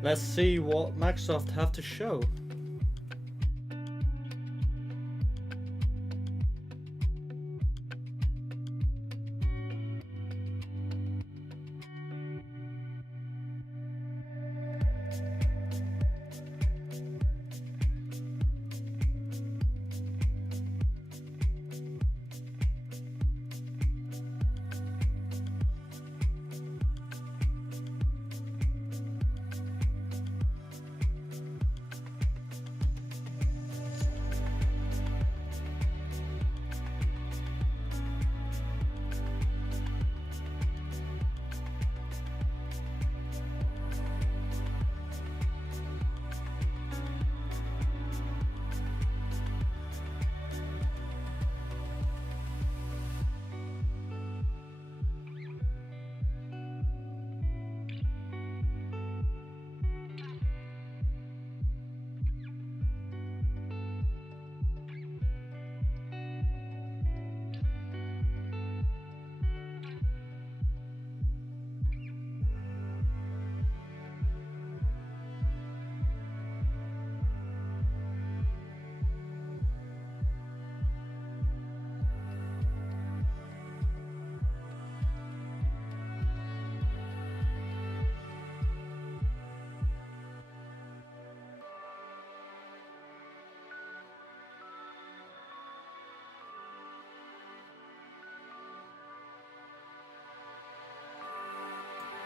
Let's see what Microsoft have to show.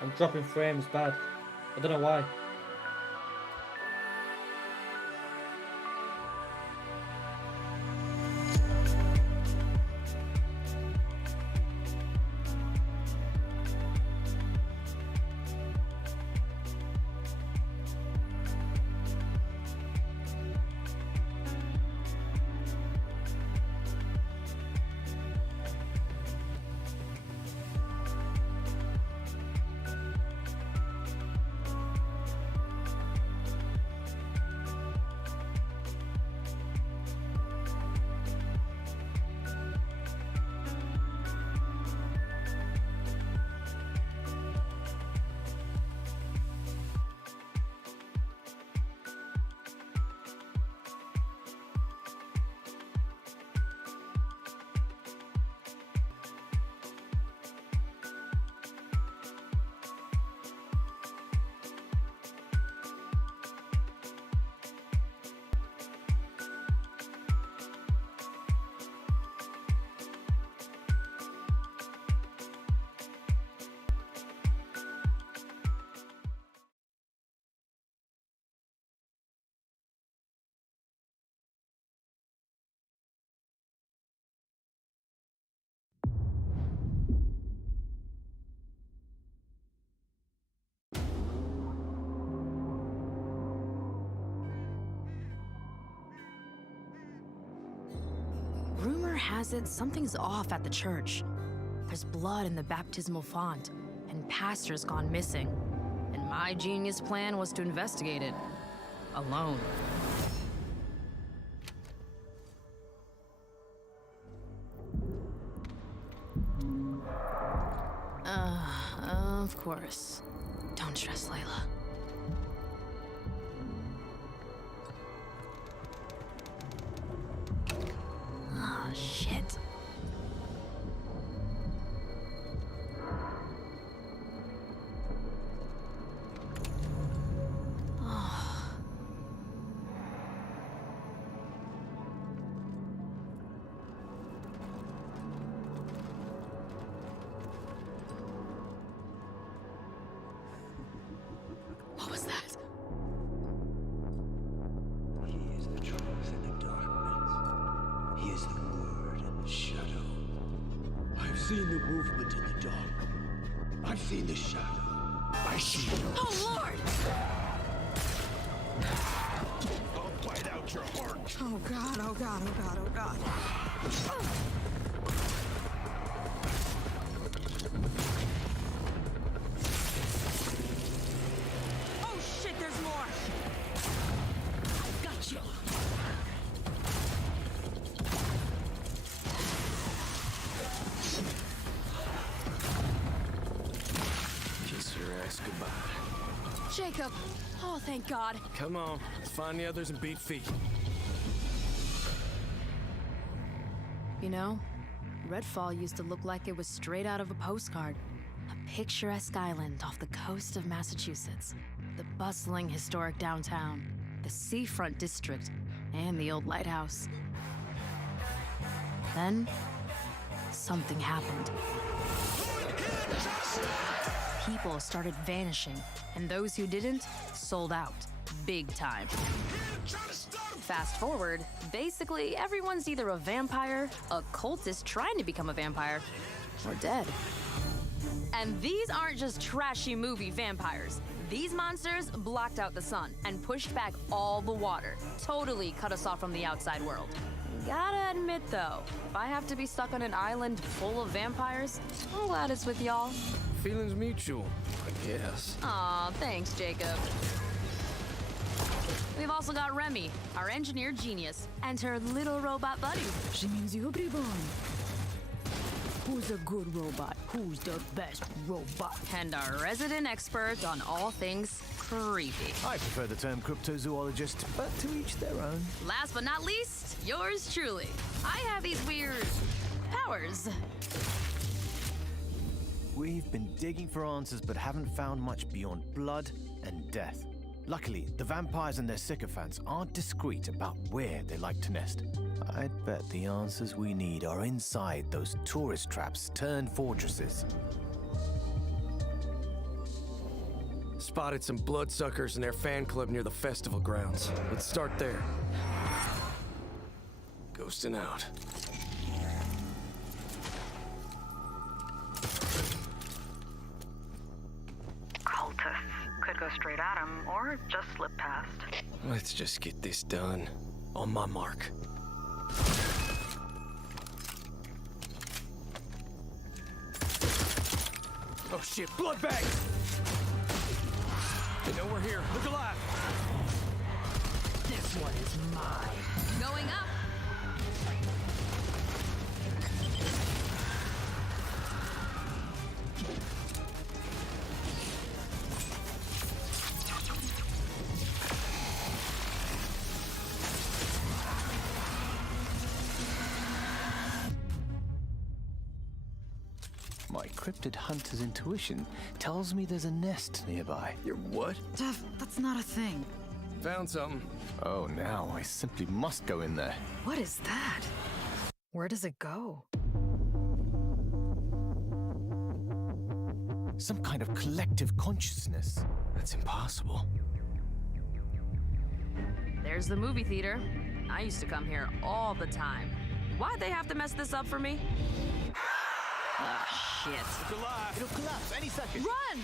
I'm dropping frames bad. I don't know why. Rumor has it something's off at the church. There's blood in the baptismal font, and pastor's gone missing. And my genius plan was to investigate it. Alone. Of course. Don't stress, Layla. Ah, shit. What was that? He is the truth in the darkness. He is the word in the shadow. I've seen the movement in the dark. I've seen the shadow. I see you. Oh, Lord! I'll bite out your heart. Oh God, oh God, oh God, oh God. Oh shit, there's more! Got you. Kiss your ass goodbye. Jacob! Oh, thank God. Come on, let's find the others and beat feet. You know, Redfall used to look like it was straight out of a postcard. A picturesque island off the coast of Massachusetts. The bustling historic downtown, the seafront district, and the old lighthouse. Then, something happened. People started vanishing, and those who didn't sold out, big time. Fast forward, basically everyone's either a vampire, a cultist trying to become a vampire, or dead. And these aren't just trashy movie vampires. These monsters blocked out the sun and pushed back all the water, totally cut us off from the outside world. Gotta admit though, if I have to be stuck on an island full of vampires, I'm glad it's with y'all. Feelings mutual, I guess. Aw, thanks, Jacob. We've also got Remy, our engineer genius, and her little robot buddy. She means you, everyone. Who's a good robot? Who's the best robot? And our resident expert on all things creepy. I prefer the term cryptozoologist, but to each their own. Last but not least, yours truly. I have these weird powers. We've been digging for answers but haven't found much beyond blood and death. Luckily, the vampires and their sycophants aren't discreet about where they like to nest. I'd bet the answers we need are inside those tourist traps turned fortresses. Spotted some bloodsuckers in their fan club near the festival grounds. Let's start there. Ghosting out. Cultists could go straight at him or just slip past. Let's just get this done. On my mark. Oh shit, blood bag! They know we're here. Look alive! This one is mine. Going up. My cryptid hunter's intuition tells me there's a nest nearby. You're what? Jeff, that's not a thing. Found something. Oh, now I simply must go in there. What is that? Where does it go? Some kind of collective consciousness. That's impossible. There's the movie theater. I used to come here all the time. Why'd they have to mess this up for me? Ah, shit. Look alive! It'll collapse any second. Run!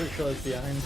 Pretty sure it's behind.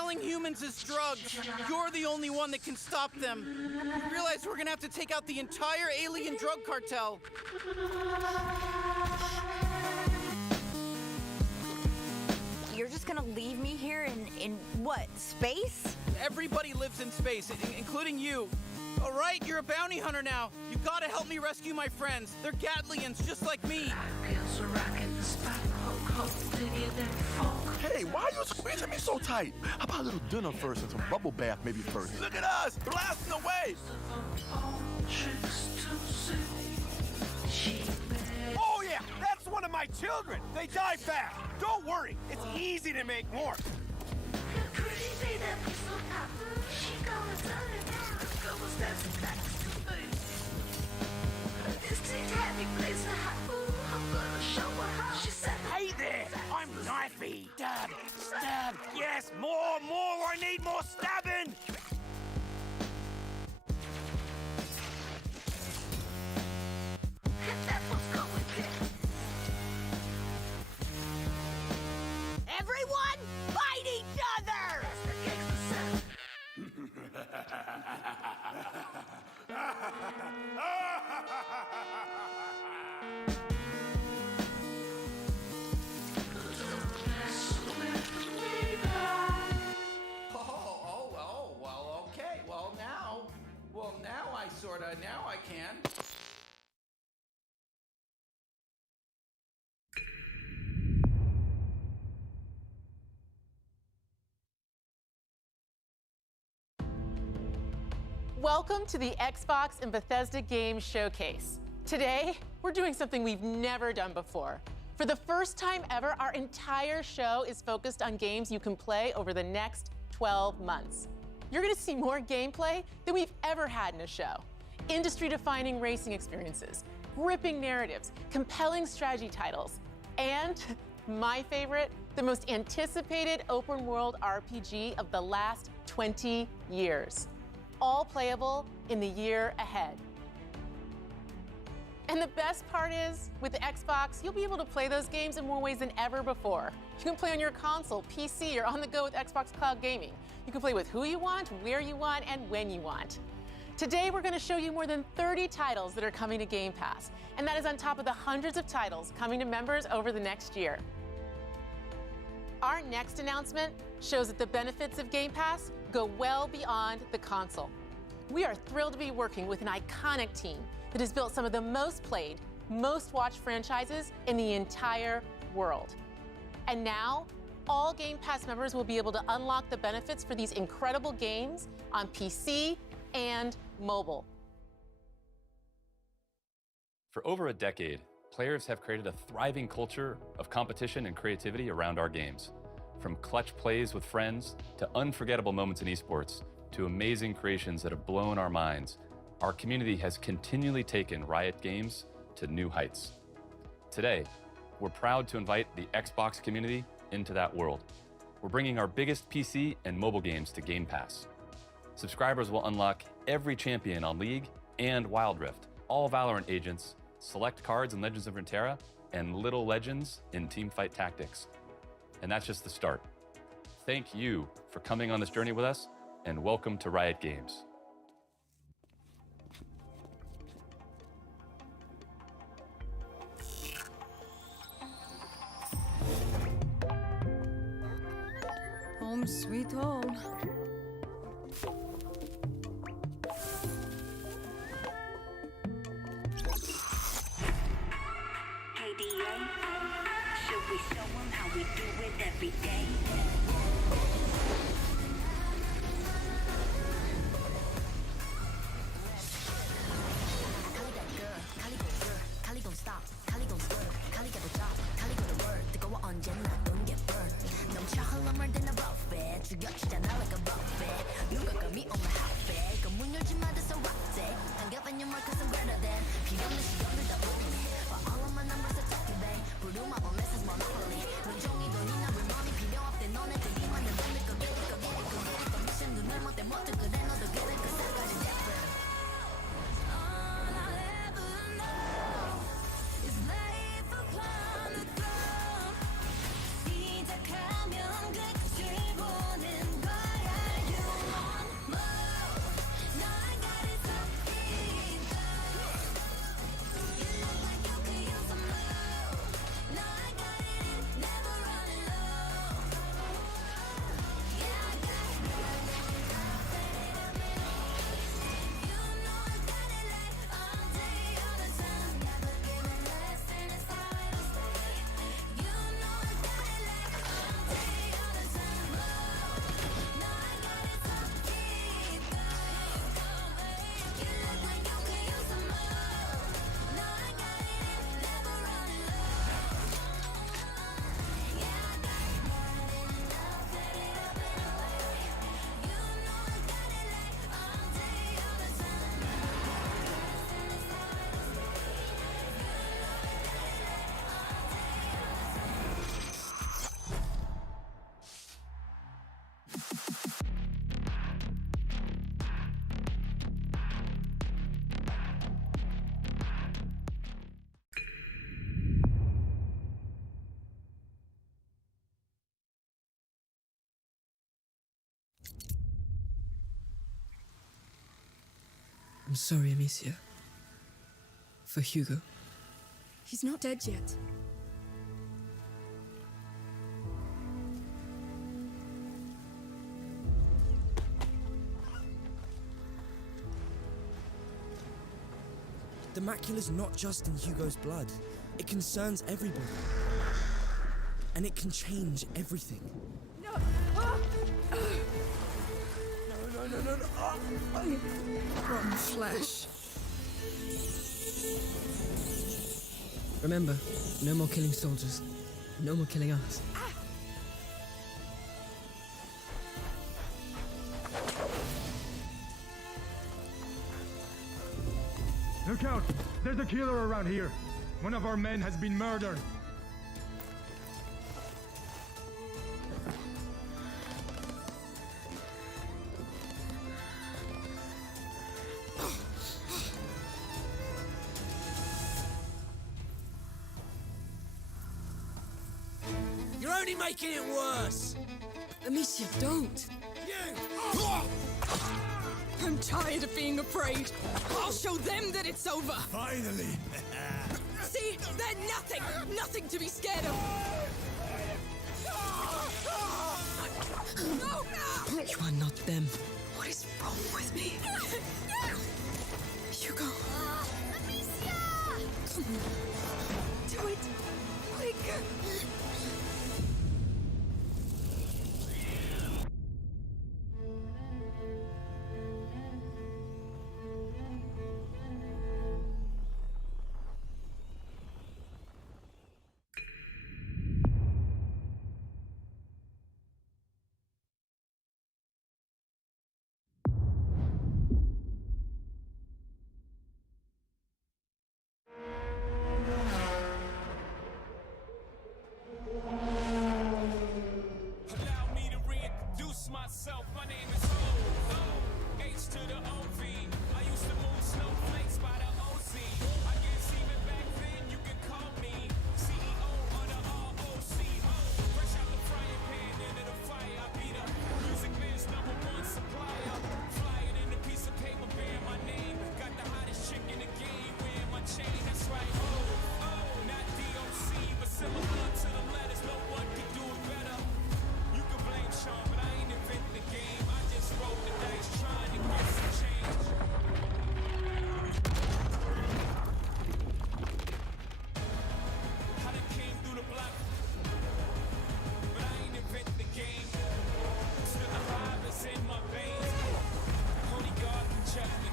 selling humans as drugs. You're the only one that can stop them. You realize we're gonna have to take out the entire alien drug cartel. You're just gonna leave me here in what, space? Everybody lives in space, including you. All right, you're a bounty hunter now. You gotta help me rescue my friends. They're Gatlians, just like me. Hey, why are you squeezing me so tight? How about a little dinner first and some bubble bath maybe first? Look at us, blasting away! Oh yeah, that's one of my children. They die fast. Don't worry, it's easy to make more. Hey there, I'm knifey. Stab, stab. Yes, more. I need more stabbing. Everyone, fight each other! Well, okay. Now I can. Welcome to the Xbox and Bethesda Games Showcase. Today, we're doing something we've never done before. For the first time ever, our entire show is focused on games you can play over the next 12 months. You're gonna see more gameplay than we've ever had in a show. Industry-defining racing experiences, gripping narratives, compelling strategy titles, and my favorite, the most anticipated open-world RPG of the last 20 years. All playable in the year ahead. And the best part is, with the Xbox, you'll be able to play those games in more ways than ever before. You can play on your console, PC, or on the go with Xbox Cloud Gaming. You can play with who you want, where you want, and when you want. Today, we're going to show you more than 30 titles that are coming to Game Pass, and that is on top of the hundreds of titles coming to members over the next year. Our next announcement shows that the benefits of Game Pass go well beyond the console. We are thrilled to be working with an iconic team that has built some of the most played, most watched franchises in the entire world. And now, all Game Pass members will be able to unlock the benefits for these incredible games on PC and mobile. For over a decade, players have created a thriving culture of competition and creativity around our games. From clutch plays with friends to unforgettable moments in esports to amazing creations that have blown our minds, our community has continually taken Riot Games to new heights. Today, we're proud to invite the Xbox community into that world. We're bringing our biggest PC and mobile games to Game Pass. Subscribers will unlock every champion on League and Wild Rift, all Valorant agents, select cards in Legends of Runeterra, and little legends in Teamfight Tactics. And that's just the start. Thank you for coming on this journey with us, and welcome to Riot Games. Home sweet home. KDA, should we show them how we do it every day? I'm sorry, Amicia. For Hugo. He's not dead yet. The macula's not just in Hugo's blood. It concerns everybody. And it can change everything. No! No. Rotten flesh. Remember, no more killing soldiers. No more killing us. Look out! There's a killer around here. One of our men has been murdered. You're only making it worse! Amicia, don't! You! I'm tired of being afraid. I'll show them that it's over. Finally! See? They're nothing! Nothing to be scared of! No! You are not them. What is wrong with me? Hugo! Amicia! Come on. Do it! Quick! Myself, my name is O, H to the OV. I used to move snowflakes by the OZ. I guess even back then you could call me CEO of the ROCO. Fresh out the frying pan into the fire. I be the music biz #1 supplier. Fly it in a piece of paper bearing my name. Got the hottest chick in the game wearing my chain. That's right, not DOC, but similar to the letters. No one could do it better. You can blame Sean, but I ain't invent the game. I just rolled the dice trying to get some change. I done came through the block, but I ain't invent the game. Still alive, it's in my veins. Only God can judge me.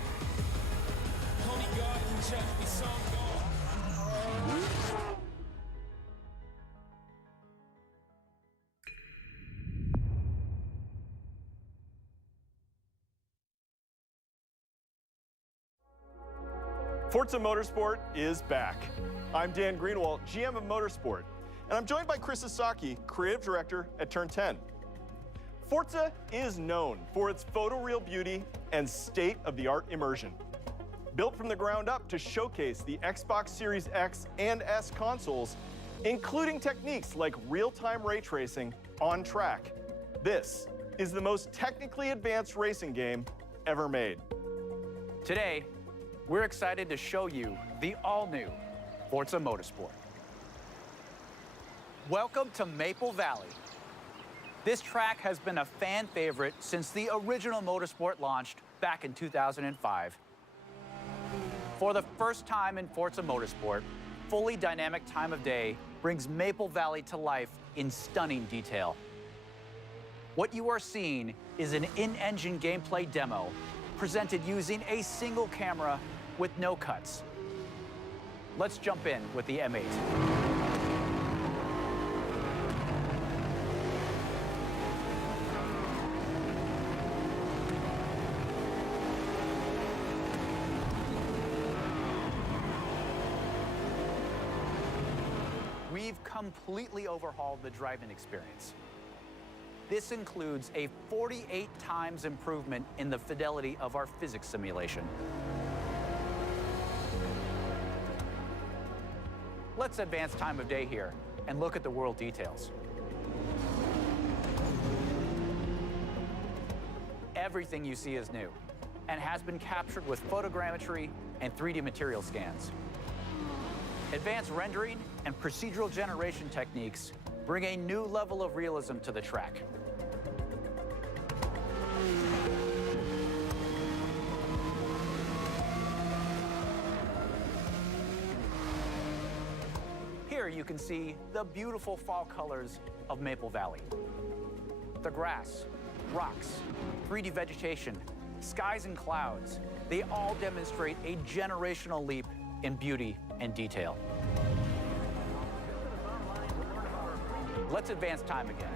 Only God can judge me, so I'm gone. Forza Motorsport is back. I'm Dan Greenwald, GM of Motorsport, and I'm joined by Chris Sasaki, Creative Director at Turn 10. Forza is known for its photoreal beauty and state-of-the-art immersion. Built from the ground up to showcase the Xbox Series X and S consoles, including techniques like real-time ray tracing on track. This is the most technically advanced racing game ever made. Today, we're excited to show you the all-new Forza Motorsport. Welcome to Maple Valley. This track has been a fan favorite since the original Motorsport launched back in 2005. For the first time in Forza Motorsport, fully dynamic time of day brings Maple Valley to life in stunning detail. What you are seeing is an in-engine gameplay demo presented using a single camera with no cuts. Let's jump in with the M8. We've completely overhauled the driving experience. This includes a 48 times improvement in the fidelity of our physics simulation. Let's advance time of day here and look at the world details. Everything you see is new. and has been captured with photogrammetry and 3D material scans. Advanced rendering and procedural generation techniques bring a new level of realism to the track. Here you can see the beautiful fall colors of Maple Valley. The grass, rocks, 3D vegetation, skies and clouds, they all demonstrate a generational leap in beauty and detail. Let's advance time again.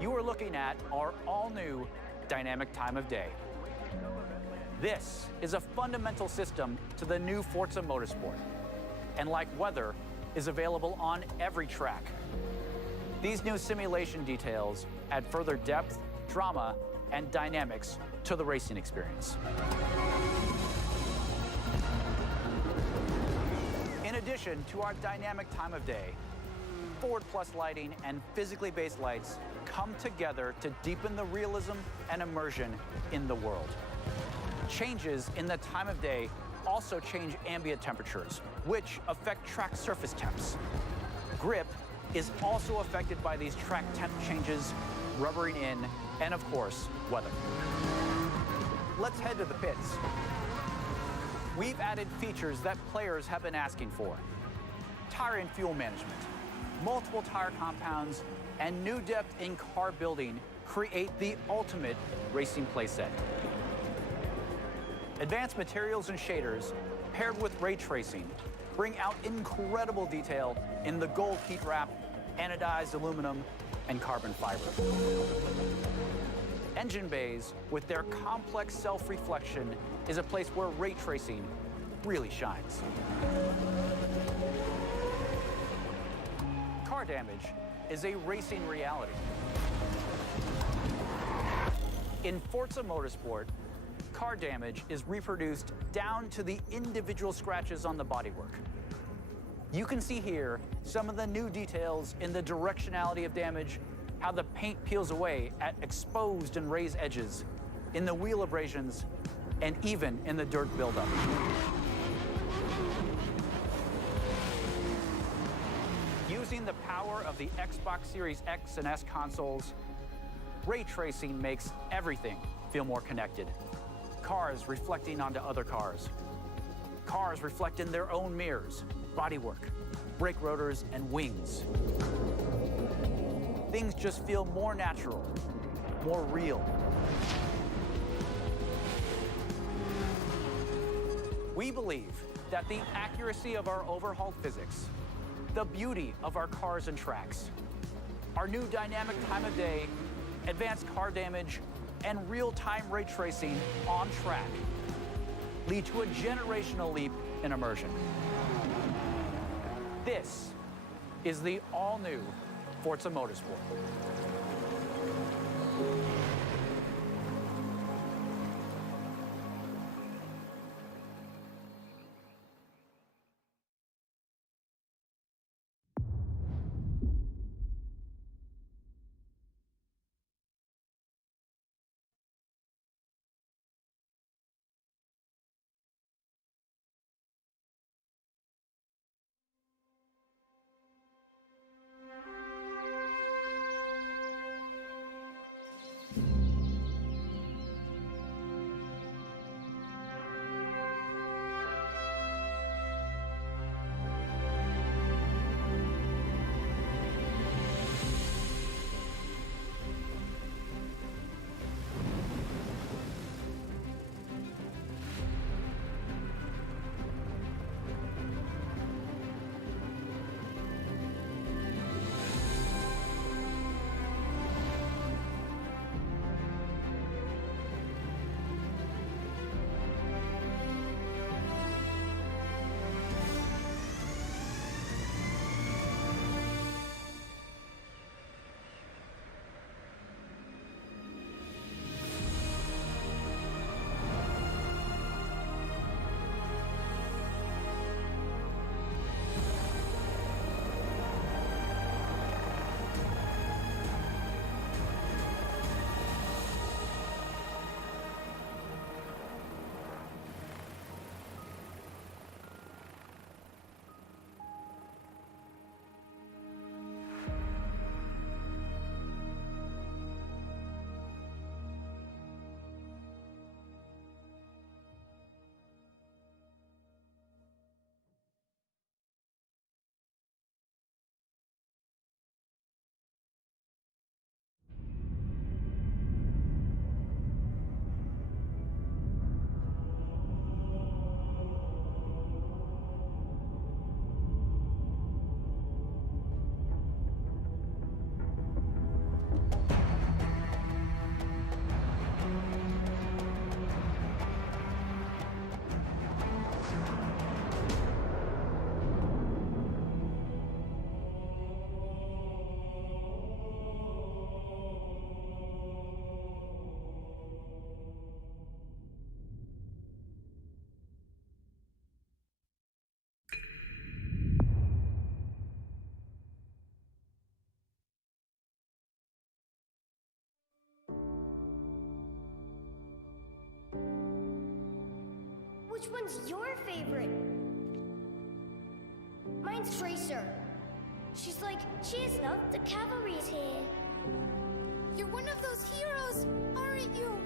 You are looking at our all-new dynamic time of day. This is a fundamental system to the new Forza Motorsport, and like weather, is available on every track. These new simulation details add further depth, drama, and dynamics to the racing experience. In addition to our dynamic time of day, Forward Plus lighting and physically based lights come together to deepen the realism and immersion in the world. Changes in the time of day also change ambient temperatures, which affect track surface temps. Grip is also affected by these track temp changes, rubbering in, and of course, weather. Let's head to the pits. We've added features that players have been asking for. Tire and fuel management, multiple tire compounds, and new depth in car building create the ultimate racing playset. Advanced materials and shaders, paired with ray tracing, bring out incredible detail in the gold heat wrap, anodized aluminum, and carbon fiber. Engine bays, with their complex self-reflection, is a place where ray tracing really shines. Car damage is a racing reality. In Forza Motorsport, car damage is reproduced down to the individual scratches on the bodywork. You can see here some of the new details in the directionality of damage, how the paint peels away at exposed and raised edges, in the wheel abrasions, and even in the dirt buildup. Using the power of the Xbox Series X and S consoles, ray tracing makes everything feel more connected. Cars reflecting onto other cars. Cars reflect in their own mirrors, bodywork, brake rotors, and wings. Things just feel more natural, more real. We believe that the accuracy of our overhauled physics, the beauty of our cars and tracks, our new dynamic time of day, advanced car damage, and real-time ray tracing on track lead to a generational leap in immersion. This is the all-new Forza Motorsport. Which one's your favorite? Mine's Tracer. She's like, Chestnut, the cavalry's here. You're one of those heroes, aren't you?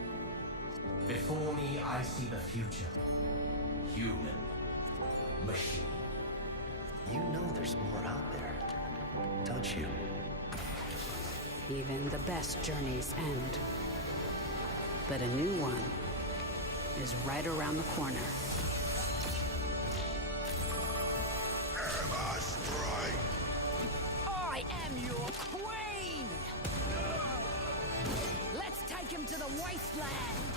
Before me, I see the future. Human. Machine. You know there's more out there, don't you? Even the best journeys end. But a new one is right around the corner. I am your queen! Let's take him to the wasteland!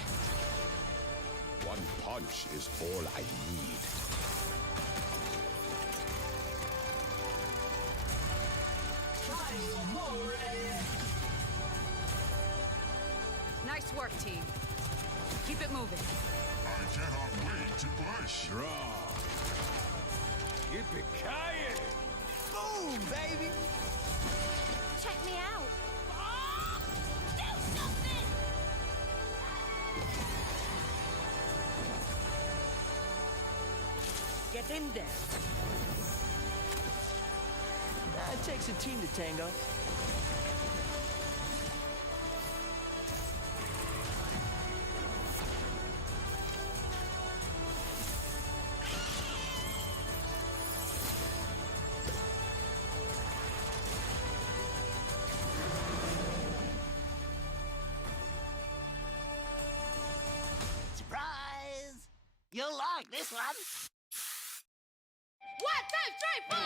One punch is all I need. Nice work, team. Keep it moving. I cannot wait to push. Draw. Yippee-ki-yay! Boom, baby! Check me out. Do something! Get in there. It takes a team to tango. Surprise! You'll like this one. 1, 2, 3, 4!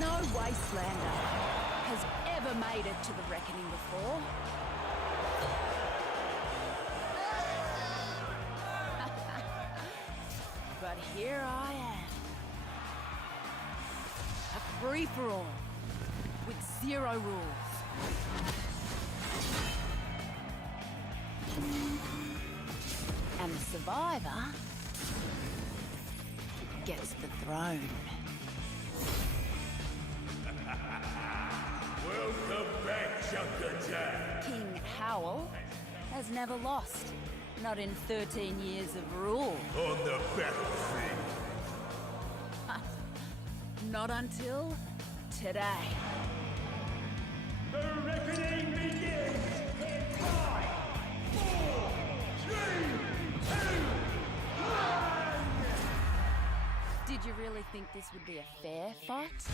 No wastelander has ever made it to the reckoning before. But here I am. A free-for-all with 0 rules. And the survivor gets the throne. Welcome back, Chunka. King Howell has never lost. Not in 13 years of rule. On the battlefield. Not until today. The reckoning begins in 5, 4, 3, 2, 1! Did you really think this would be a fair fight?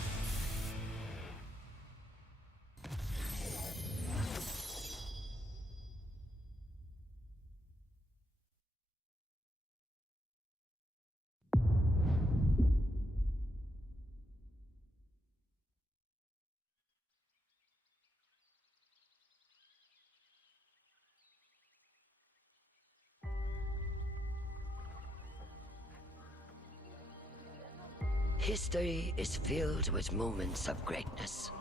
History is filled with moments of greatness.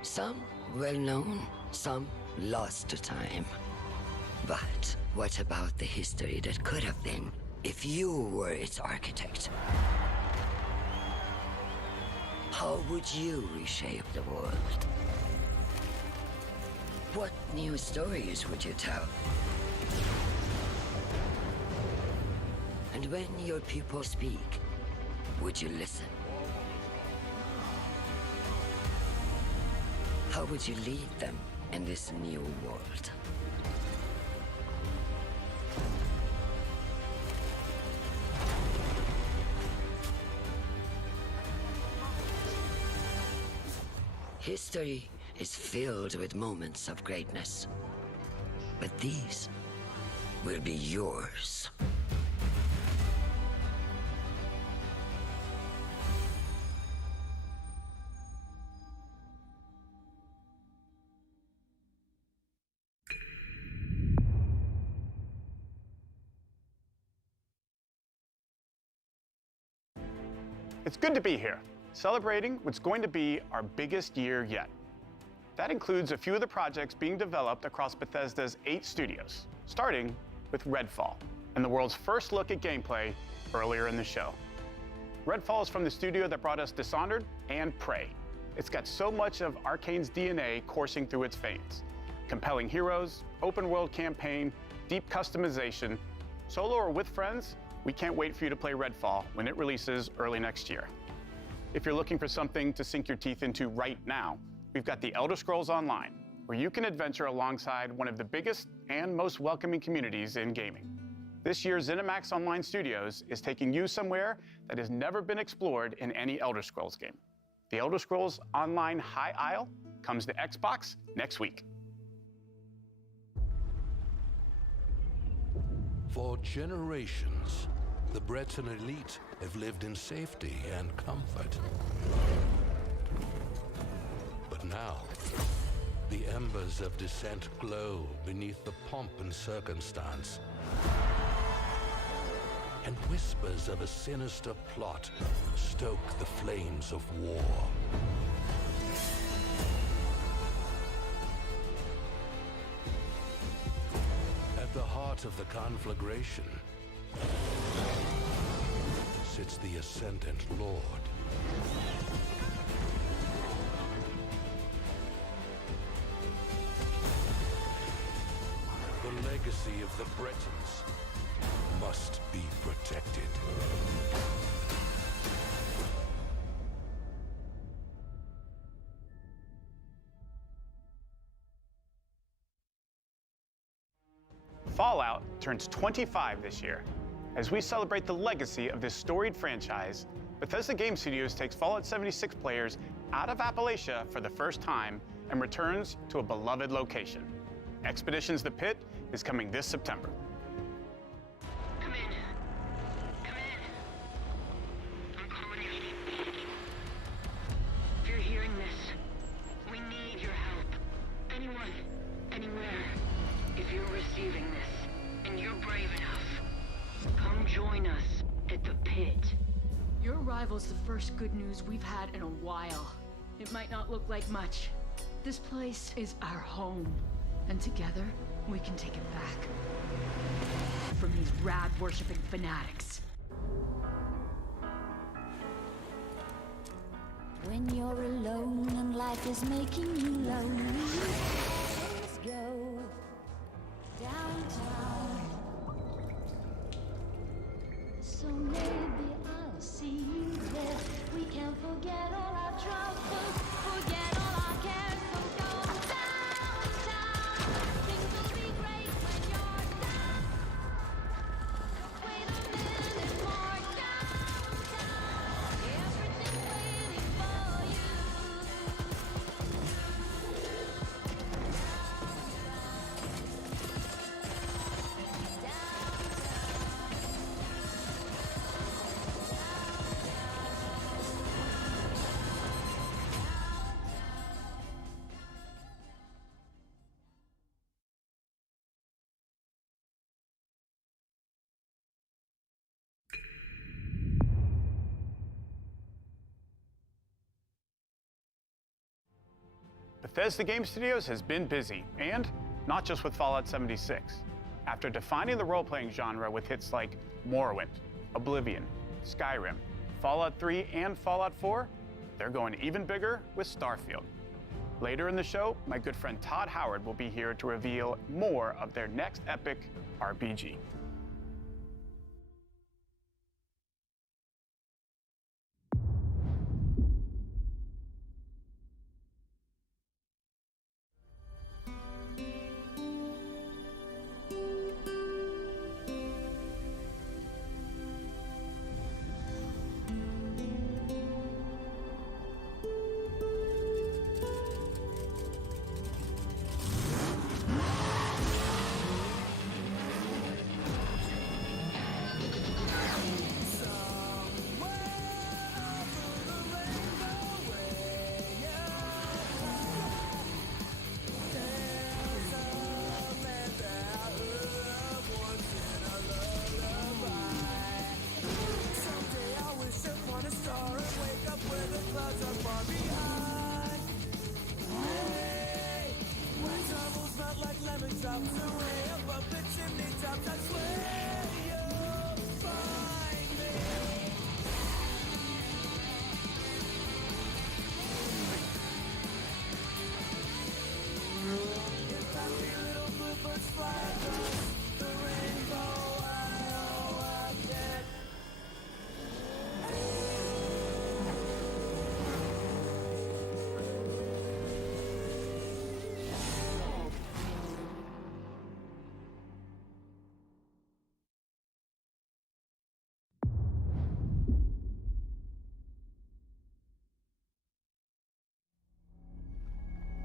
Some well-known, some lost to time. But what about the history that could have been if you were its architect? How would you reshape the world? What new stories would you tell? And when your people speak, would you listen? How would you lead them in this new world? History is filled with moments of greatness, but these will be yours. It's good to be here, celebrating what's going to be our biggest year yet. That includes a few of the projects being developed across Bethesda's 8 studios, starting with Redfall, and the world's first look at gameplay earlier in the show. Redfall is from the studio that brought us Dishonored and Prey. It's got so much of Arcane's DNA coursing through its veins. Compelling heroes, open world campaign, deep customization. Solo or with friends, we can't wait for you to play Redfall when it releases early next year. If you're looking for something to sink your teeth into right now, we've got the Elder Scrolls Online, where you can adventure alongside one of the biggest and most welcoming communities in gaming. This year, ZeniMax Online Studios is taking you somewhere that has never been explored in any Elder Scrolls game. The Elder Scrolls Online High Isle comes to Xbox next week. For generations, the Breton elite have lived in safety and comfort. But now, the embers of dissent glow beneath the pomp and circumstance. And whispers of a sinister plot stoke the flames of war. At the heart of the conflagration sits the Ascendant Lord. The legacy of the Bretons must be protected. Fallout turns 25 this year. As we celebrate the legacy of this storied franchise, Bethesda Game Studios takes Fallout 76 players out of Appalachia for the first time and returns to a beloved location. Expeditions The Pit is coming this September. If you're hearing this, we need your help. Anyone, anywhere. If you're receiving this, and you're brave enough, come join us at the pit. Your arrival's the first good news we've had in a while. It might not look like much. This place is our home, and together, we can take it back. From these rad-worshipping fanatics. When you're alone and life is making you lonely, let's go downtown. So maybe I'll see you there. We can forget all our troubles, forget all our cares. So go downtown. Things will be great when you're down. Wait a minute more downtown. Everything's waiting for you. Bethesda Game Studios has been busy, and not just with Fallout 76. After defining the role-playing genre with hits like Morrowind, Oblivion, Skyrim, Fallout 3, and Fallout 4, they're going even bigger with Starfield. Later in the show, my good friend Todd Howard will be here to reveal more of their next epic RPG.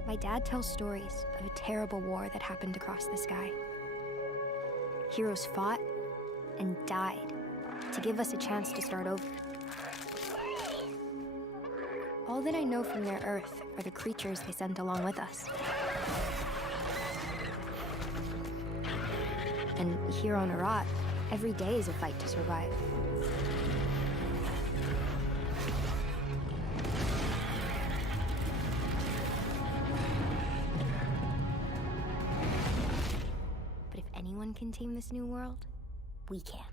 My dad tells stories of a terrible war that happened across the sky. Heroes fought and died to give us a chance to start over. All that I know from their Earth are the creatures they sent along with us. And here on Arat, every day is a fight to survive. But if anyone can tame this new world, we can.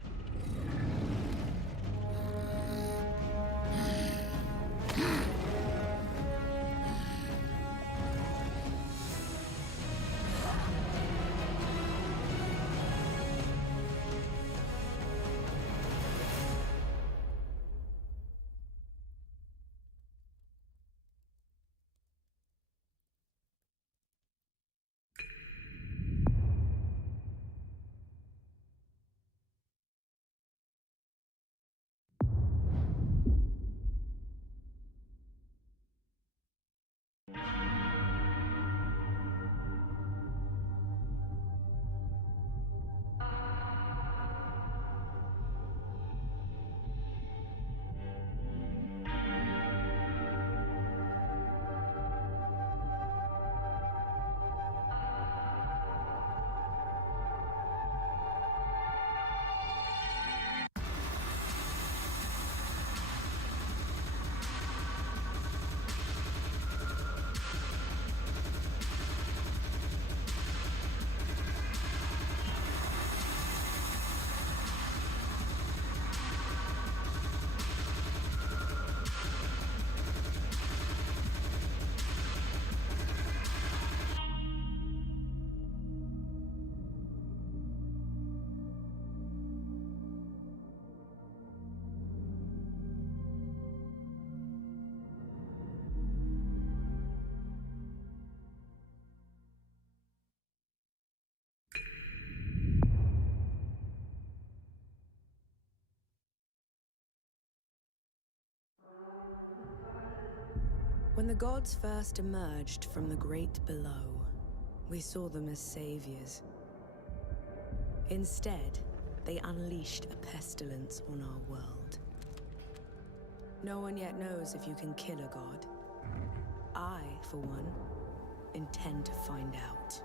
When the gods first emerged from the great below, we saw them as saviors. Instead, they unleashed a pestilence on our world. No one yet knows if you can kill a god. I, for one, intend to find out.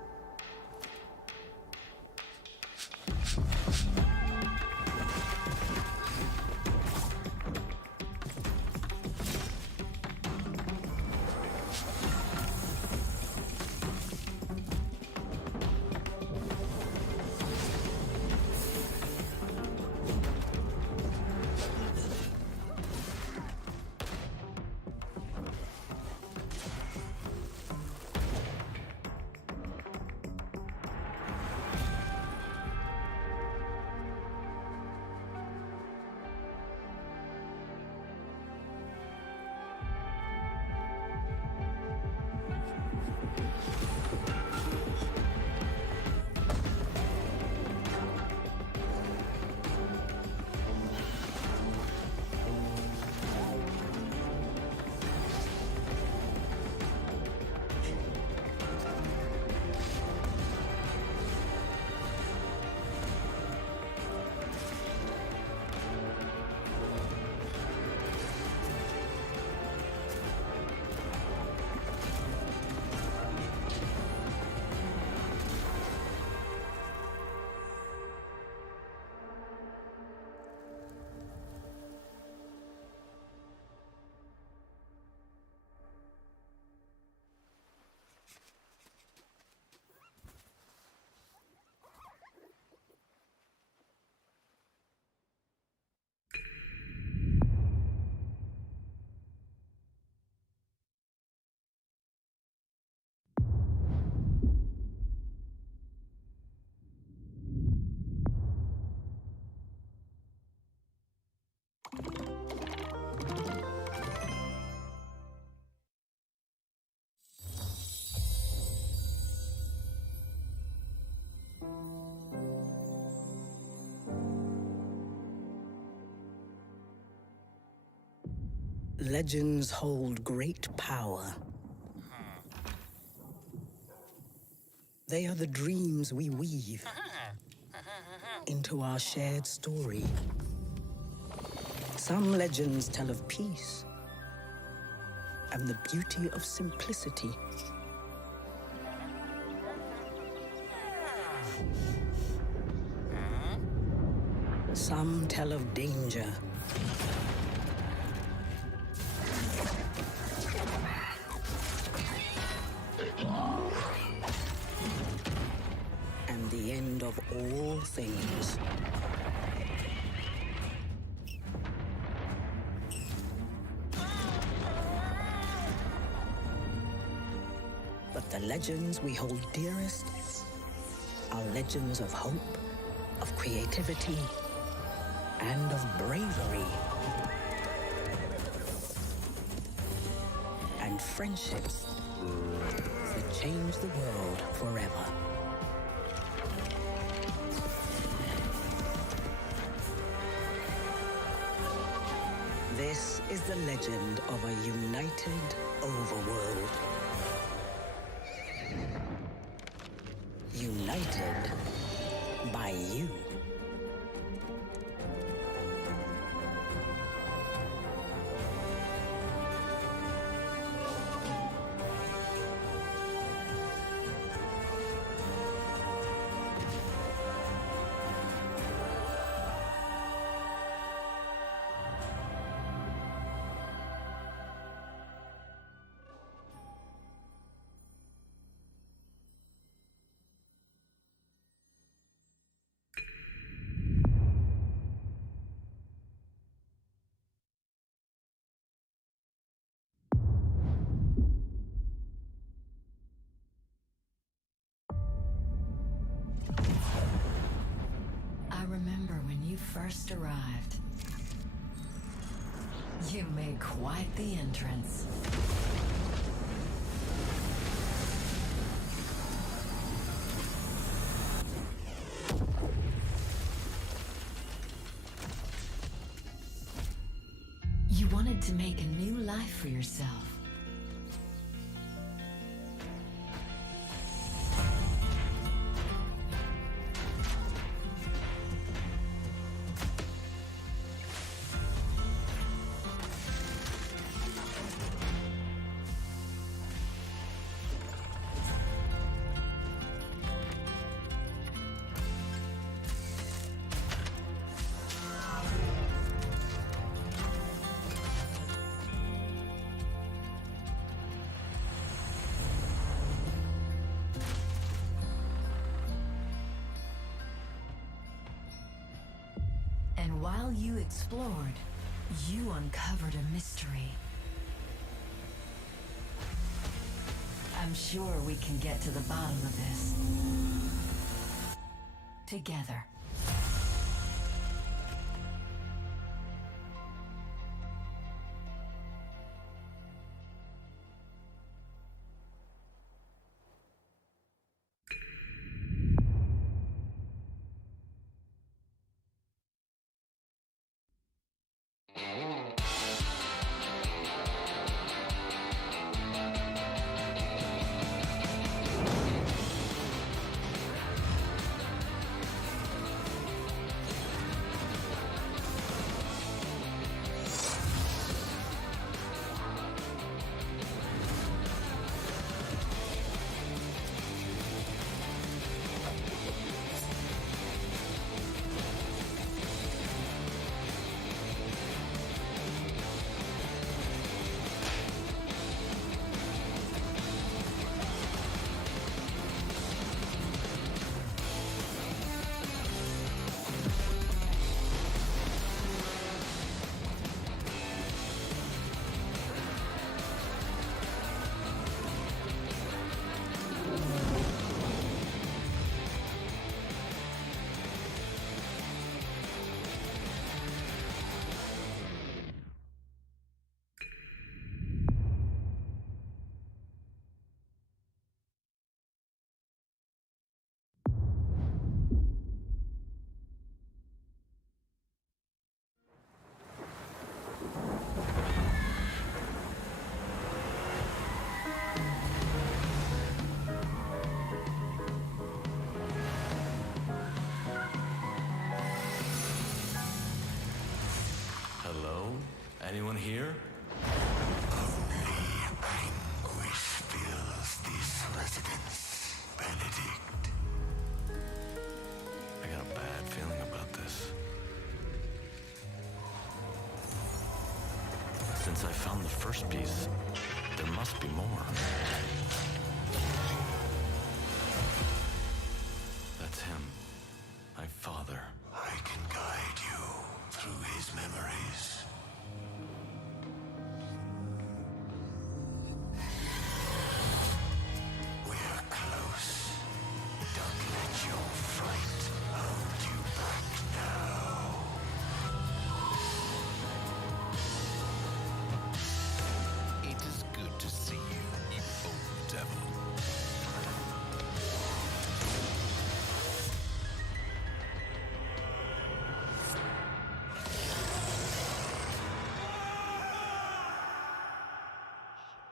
Legends hold great power. They are the dreams we weave into our shared story. Some legends tell of peace and the beauty of simplicity. Some tell of danger and the end of all things. But the legends we hold dearest are legends of hope, of creativity, and of bravery. And friendships that change the world forever. This is the legend of a united overworld. United by you. I remember when you first arrived. You made quite the entrance. You wanted to make a new life for yourself. And while you explored, you uncovered a mystery. I'm sure we can get to the bottom of this. Together. Anyone here? Anguish fills this residence, Benedict. I got a bad feeling about this. Since I found the first piece, there must be more. That's him. My father. I can guide you through his memories. We're close. Don't let your fright hold you back now. It is good to see you, you old devil.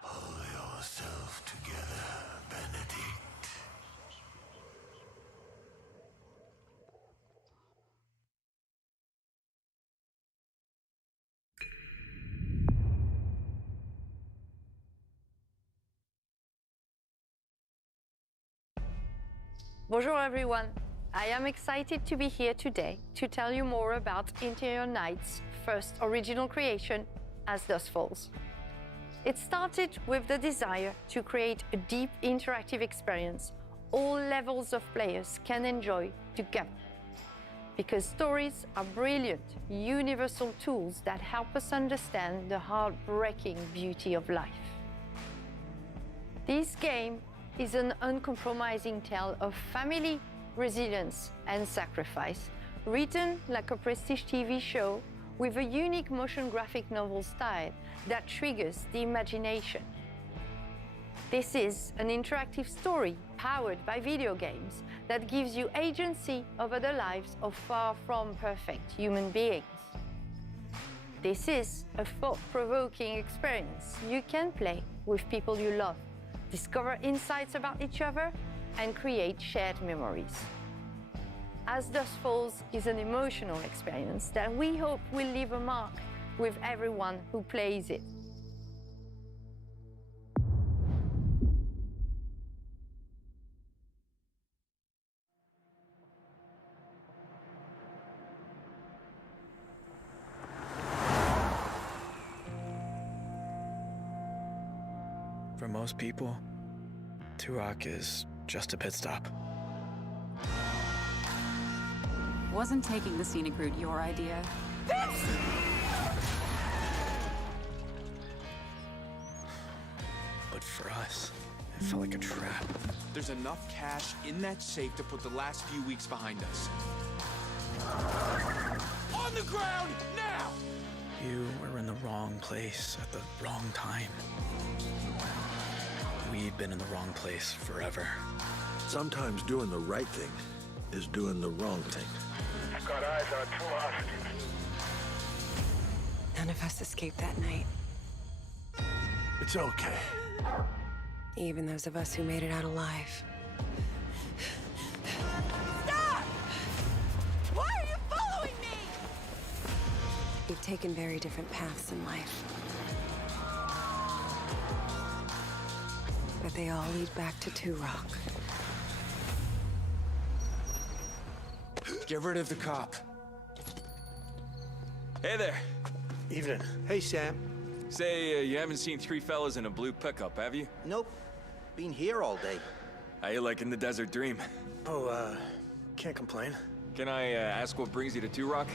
Pull yourself together, Benedict. Bonjour everyone. I am excited to be here today to tell you more about Interior Night's first original creation, As Dusk Falls. It started with the desire to create a deep interactive experience all levels of players can enjoy together. Because stories are brilliant, universal tools that help us understand the heartbreaking beauty of life. This game is an uncompromising tale of family, resilience, and sacrifice, written like a prestige TV show with a unique motion graphic novel style that triggers the imagination. This is an interactive story powered by video games that gives you agency over the lives of far from perfect human beings. This is a thought-provoking experience you can play with people you love, discover insights about each other, and create shared memories. As Dusk Falls is an emotional experience that we hope will leave a mark with everyone who plays it. For most people, Turok is just a pit stop. Wasn't taking the scenic route your idea? But for us, it felt like a trap. There's enough cash in that safe to put the last few weeks behind us. On the ground, now! You were in the wrong place at the wrong time. We'd been in the wrong place forever. Sometimes doing the right thing is doing the wrong thing. I've got eyes on two hostages. None of us escaped that night. It's okay. Even those of us who made it out alive. Stop! Why are you following me? We've taken very different paths in life. But they all lead back to Turok. Get rid of the cop. Hey there. Evening. Hey, Sam. Say, you haven't seen three fellas in a blue pickup, have you? Nope. Been here all day. How you liking the desert dream? Oh, can't complain. Can I ask what brings you to Turok?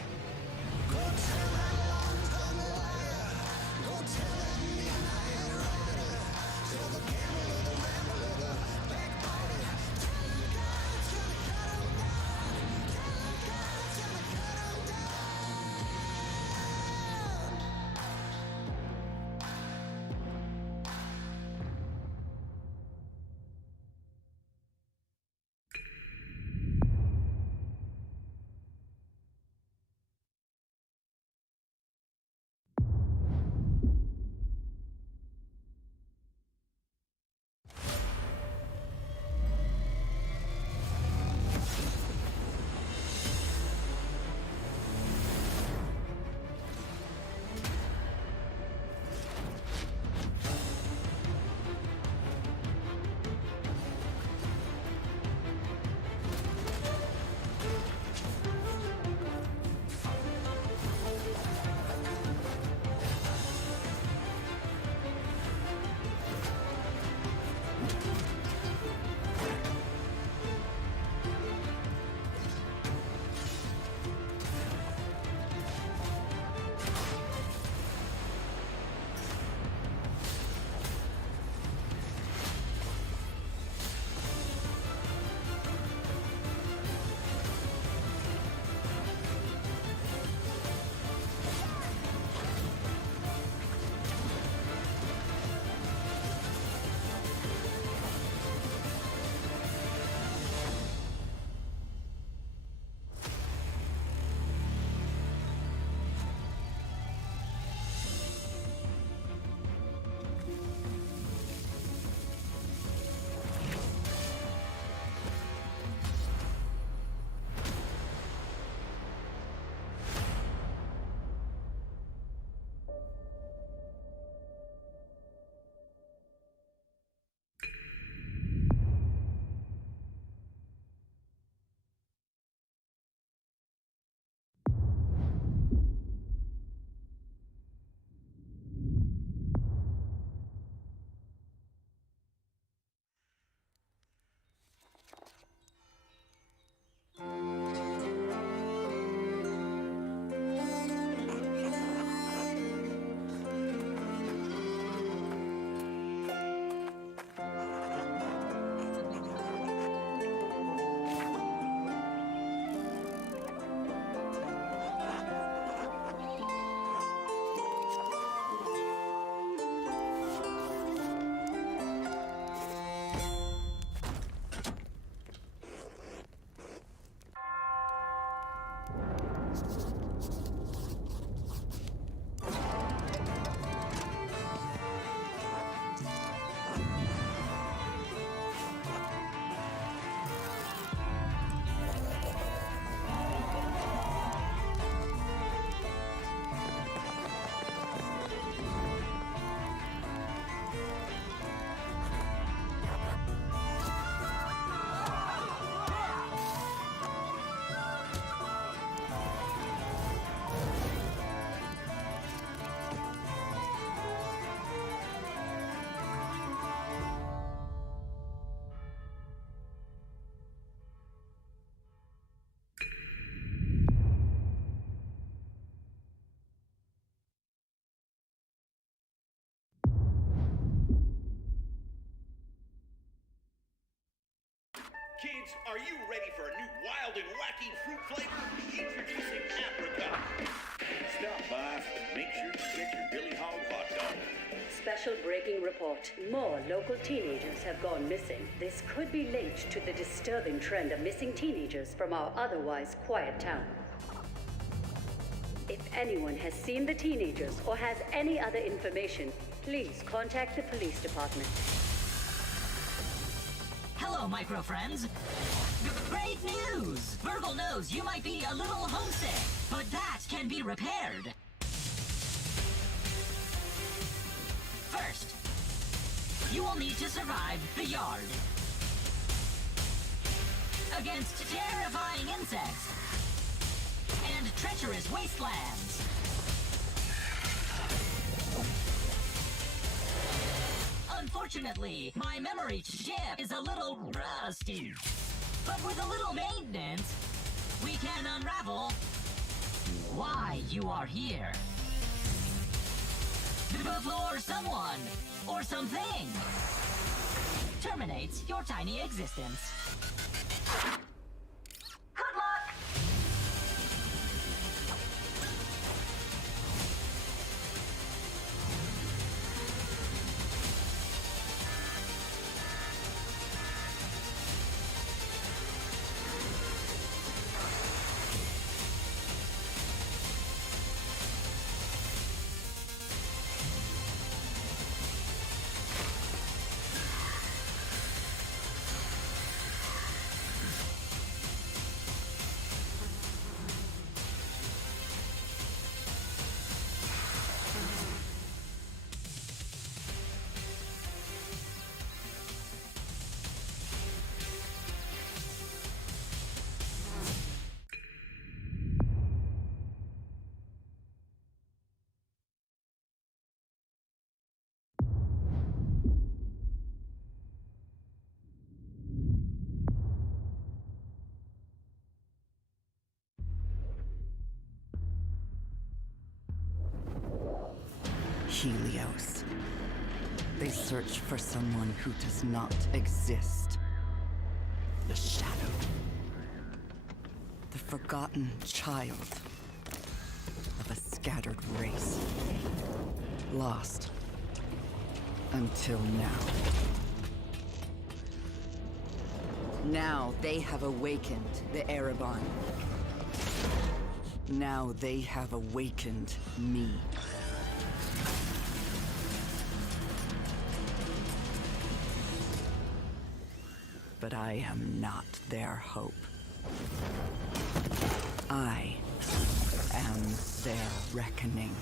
Kids, are you ready for a new wild and wacky fruit flavor? Introducing Apricot. Stop by, make sure you get your Billy Hog hot dog. Special breaking report. More local teenagers have gone missing. This could be linked to the disturbing trend of missing teenagers from our otherwise quiet town. If anyone has seen the teenagers or has any other information, please contact the police department. Hello, micro friends. Great news! Virgil knows you might be a little homesick, but that can be repaired. First, you will need to survive the yard against terrifying insects and treacherous wastelands. Unfortunately, my memory chip is a little rusty. But with a little maintenance, we can unravel why you are here. Before someone or something terminates your tiny existence. Good luck! Helios. They search for someone who does not exist. The Shadow. The forgotten child of a scattered race. Lost. Until now. Now they have awakened the Erebon. Now they have awakened me. But I am not their hope. I am their reckoning.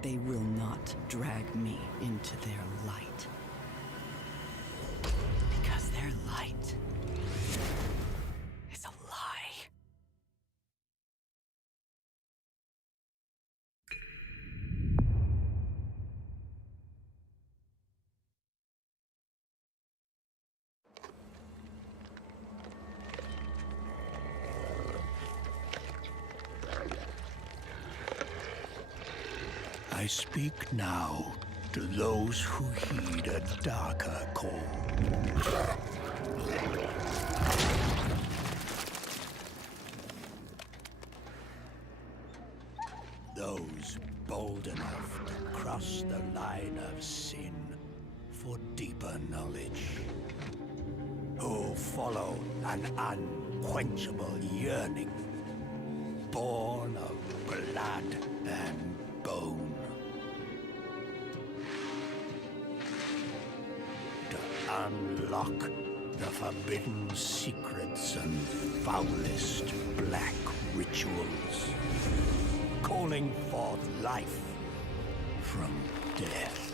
They will not drag me into their light. Because their light is a lie. I speak now to those who heed a darker call. those bold enough to cross the line of sin for deeper knowledge, who follow an unquenchable yearning, born of blood and bone. To unlock the forbidden secrets and foulest black rituals, calling forth life from death.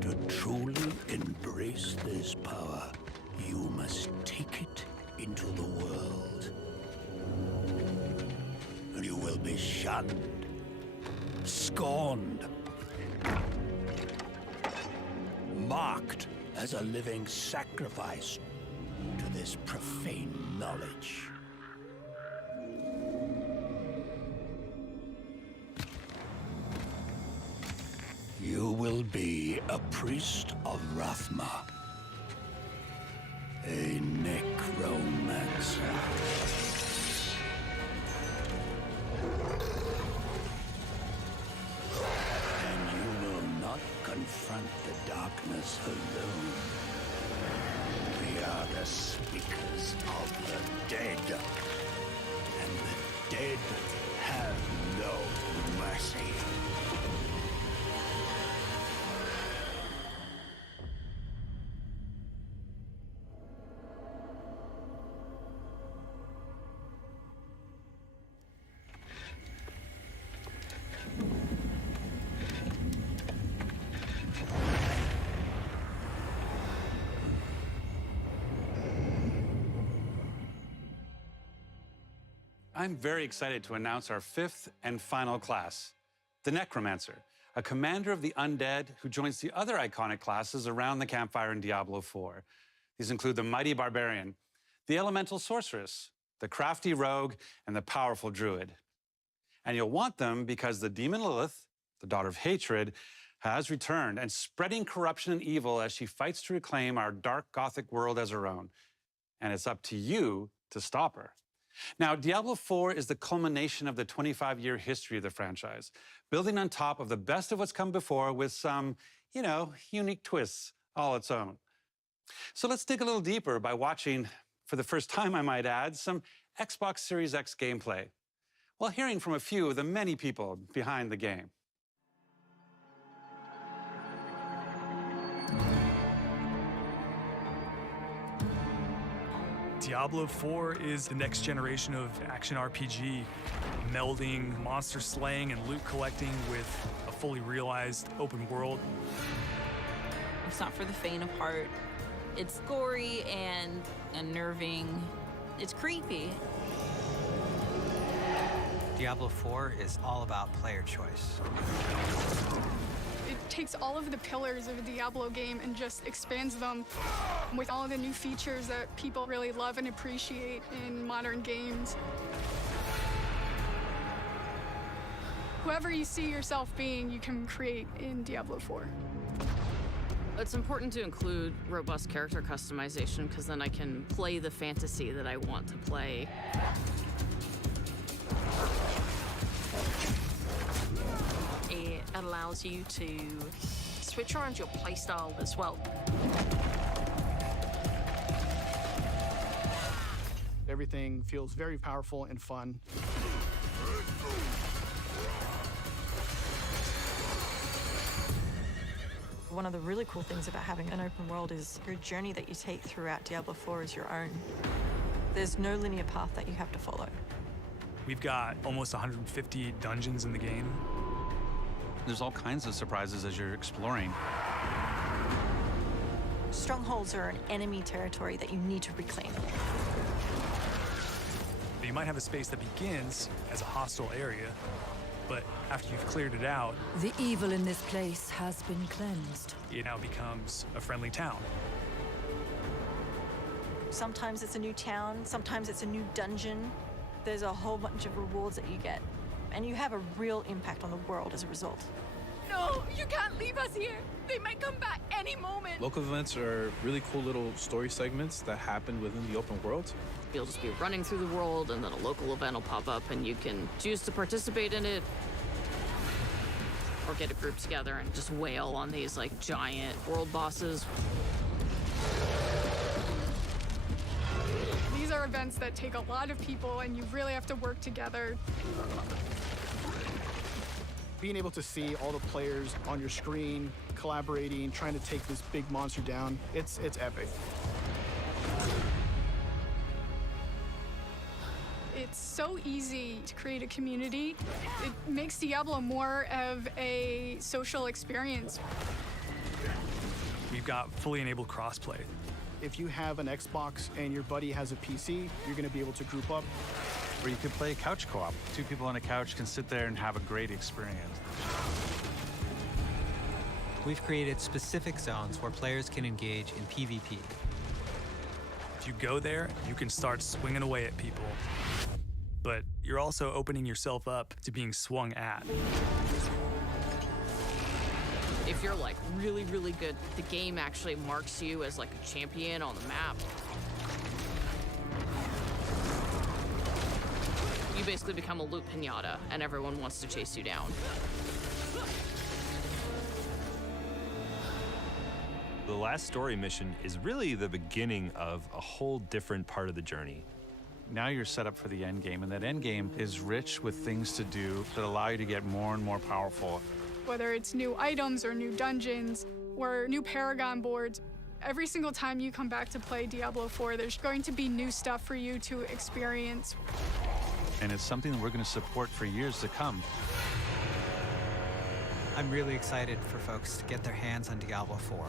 To truly embrace this power, you must take it into the world. You will be shunned, scorned, marked as a living sacrifice to this profane knowledge. You will be a priest of Rathma, a necromancer. And you will not confront the darkness alone. We are the speakers of the dead, and the dead have no mercy. I'm very excited to announce our 5th and final class, the Necromancer, a commander of the undead who joins the other iconic classes around the campfire in Diablo 4. These include the mighty barbarian, the elemental sorceress, the crafty rogue, and the powerful druid. And you'll want them because the demon Lilith, the daughter of hatred, has returned and spreading corruption and evil as she fights to reclaim our dark Gothic world as her own. And it's up to you to stop her. Now, Diablo 4 is the culmination of the 25-year history of the franchise, building on top of the best of what's come before with some, unique twists all its own. So let's dig a little deeper by watching, for the first time I might add, some Xbox Series X gameplay, while hearing from a few of the many people behind the game. Diablo 4 is the next generation of action RPG, melding monster slaying and loot collecting with a fully realized open world. It's not for the faint of heart. It's gory and unnerving. It's creepy. Diablo 4 is all about player choice. It takes all of the pillars of a Diablo game and just expands them with all of the new features that people really love and appreciate in modern games. Whoever you see yourself being, you can create in Diablo 4. It's important to include robust character customization because then I can play the fantasy that I want to play. It allows you to switch around your playstyle as well. Everything feels very powerful and fun. One of the really cool things about having an open world is your journey that you take throughout Diablo 4 is your own. There's no linear path that you have to follow. We've got almost 150 dungeons in the game. There's all kinds of surprises as you're exploring. Strongholds are an enemy territory that you need to reclaim. You might have a space that begins as a hostile area, but after you've cleared it out, the evil in this place has been cleansed. It now becomes a friendly town. Sometimes it's a new town, sometimes it's a new dungeon. There's a whole bunch of rewards that you get. and you have a real impact on the world as a result. No, you can't leave us here. They might come back any moment. Local events are really cool little story segments that happen within the open world. You'll just be running through the world, and then a local event will pop up, and you can choose to participate in it, or get a group together and just wail on these like giant world bosses. These are events that take a lot of people, and you really have to work together. Being able to see all the players on your screen, collaborating, trying to take this big monster down, it's epic. It's so easy to create a community. It makes Diablo more of a social experience. We've got fully enabled crossplay. If you have an Xbox and your buddy has a PC, you're going to be able to group up. Or you could play couch co-op. 2 people on a couch can sit there and have a great experience. We've created specific zones where players can engage in PvP. If you go there, you can start swinging away at people. But you're also opening yourself up to being swung at. If you're like really, really good, the game actually marks you as like a champion on the map. You basically become a loot pinata, and everyone wants to chase you down. The last story mission is really the beginning of a whole different part of the journey. Now you're set up for the end game, and that end game is rich with things to do that allow you to get more and more powerful. Whether it's new items or new dungeons or new Paragon boards, every single time you come back to play Diablo 4, there's going to be new stuff for you to experience. And it's something that we're going to support for years to come. I'm really excited for folks to get their hands on Diablo 4.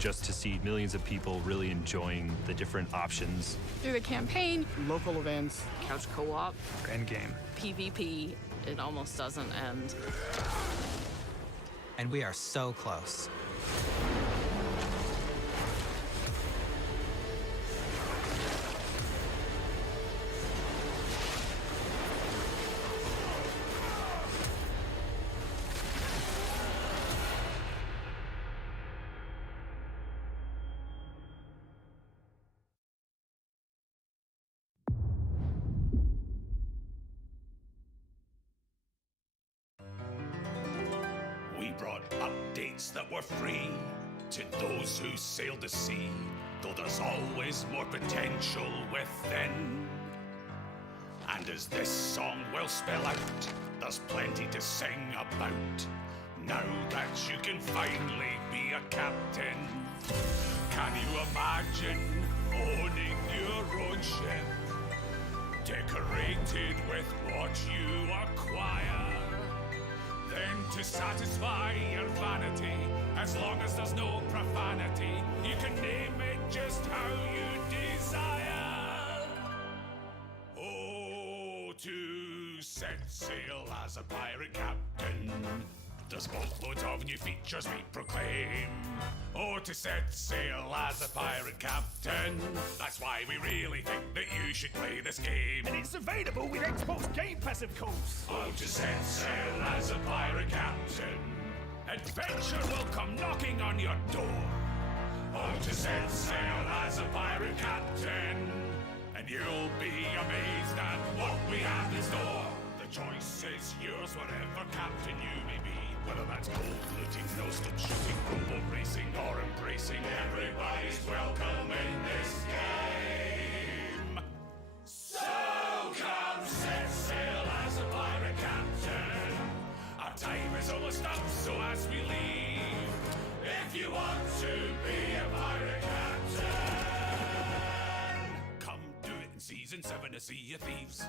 Just to see millions of people really enjoying the different options. Through the campaign, local events, couch co-op, endgame, PvP, it almost doesn't end. And we are so close. We brought updates that were free to those who sailed the sea, though there's always more potential within. And as this song will spell out, there's plenty to sing about. Now that you can finally be a captain, can you imagine owning your own ship, decorated with what you acquire? Then to satisfy your vanity, as long as there's no profanity, you can name it just how you desire. Oh, to set sail as a pirate captain, there's boatloads of new features we proclaim. Oh, to set sail as a pirate captain, that's why we really think that you should play this game. And it's available with Xbox Game Pass, of course. Oh, to set sail as a pirate captain, adventure will come knocking on your door. Oh, to set sail as a pirate captain, and you'll be amazed at what we have in store. The choice is yours, whatever captain you may be. Whether that's gold looting, no-stop shooting, robo racing, or embracing, everybody's welcome in this game. So come set sail as a pirate captain. Our time is almost up, so as we leave, if you want to be a pirate captain, come do it in Season 7 to Sea of Thieves.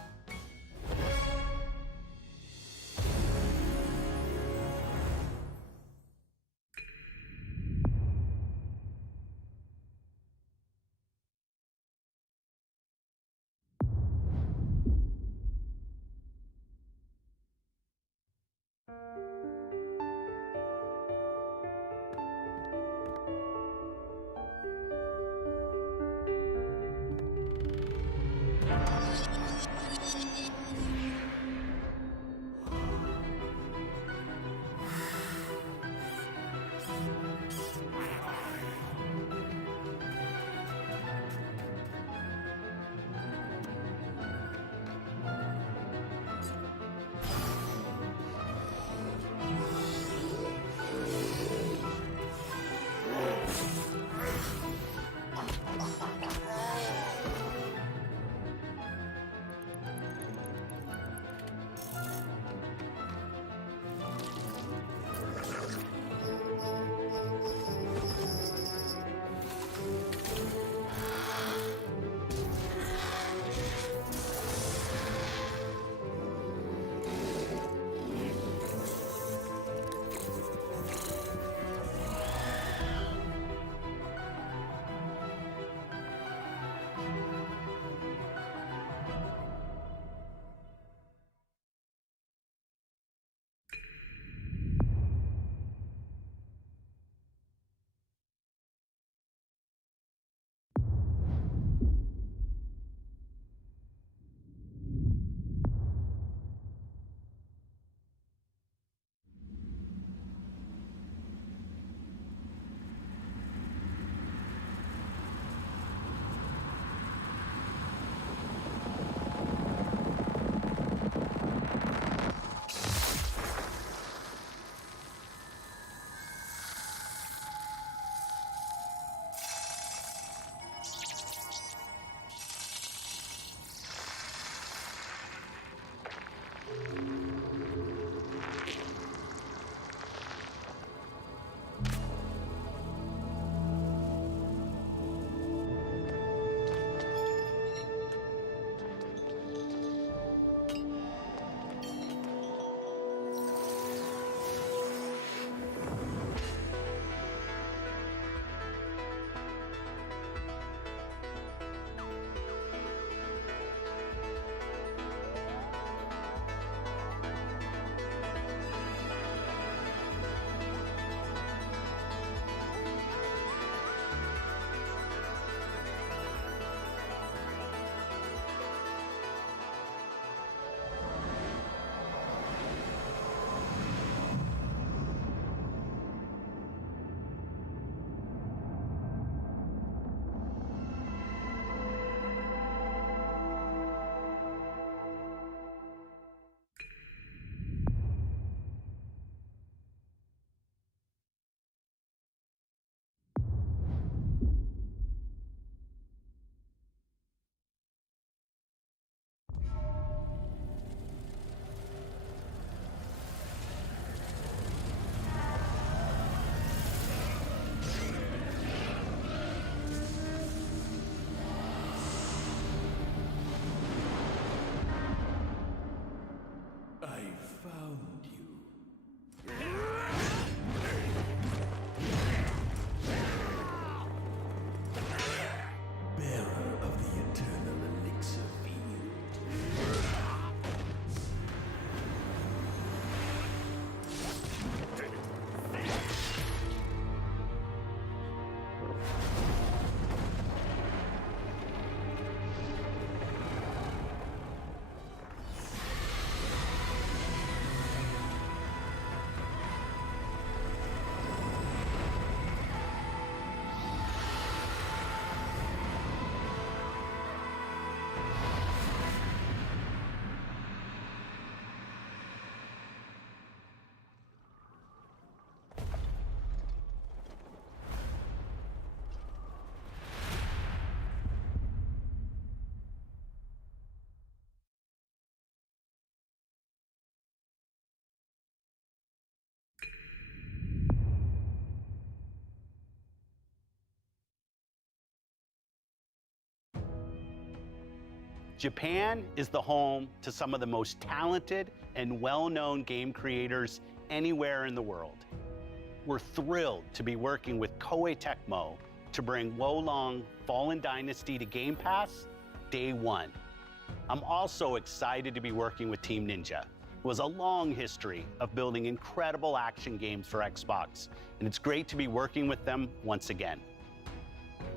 Japan is the home to some of the most talented and well-known game creators anywhere in the world. We're thrilled to be working with Koei Tecmo to bring Wolong Fallen Dynasty to Game Pass day one. I'm also excited to be working with Team Ninja. It was a long history of building incredible action games for Xbox, and it's great to be working with them once again.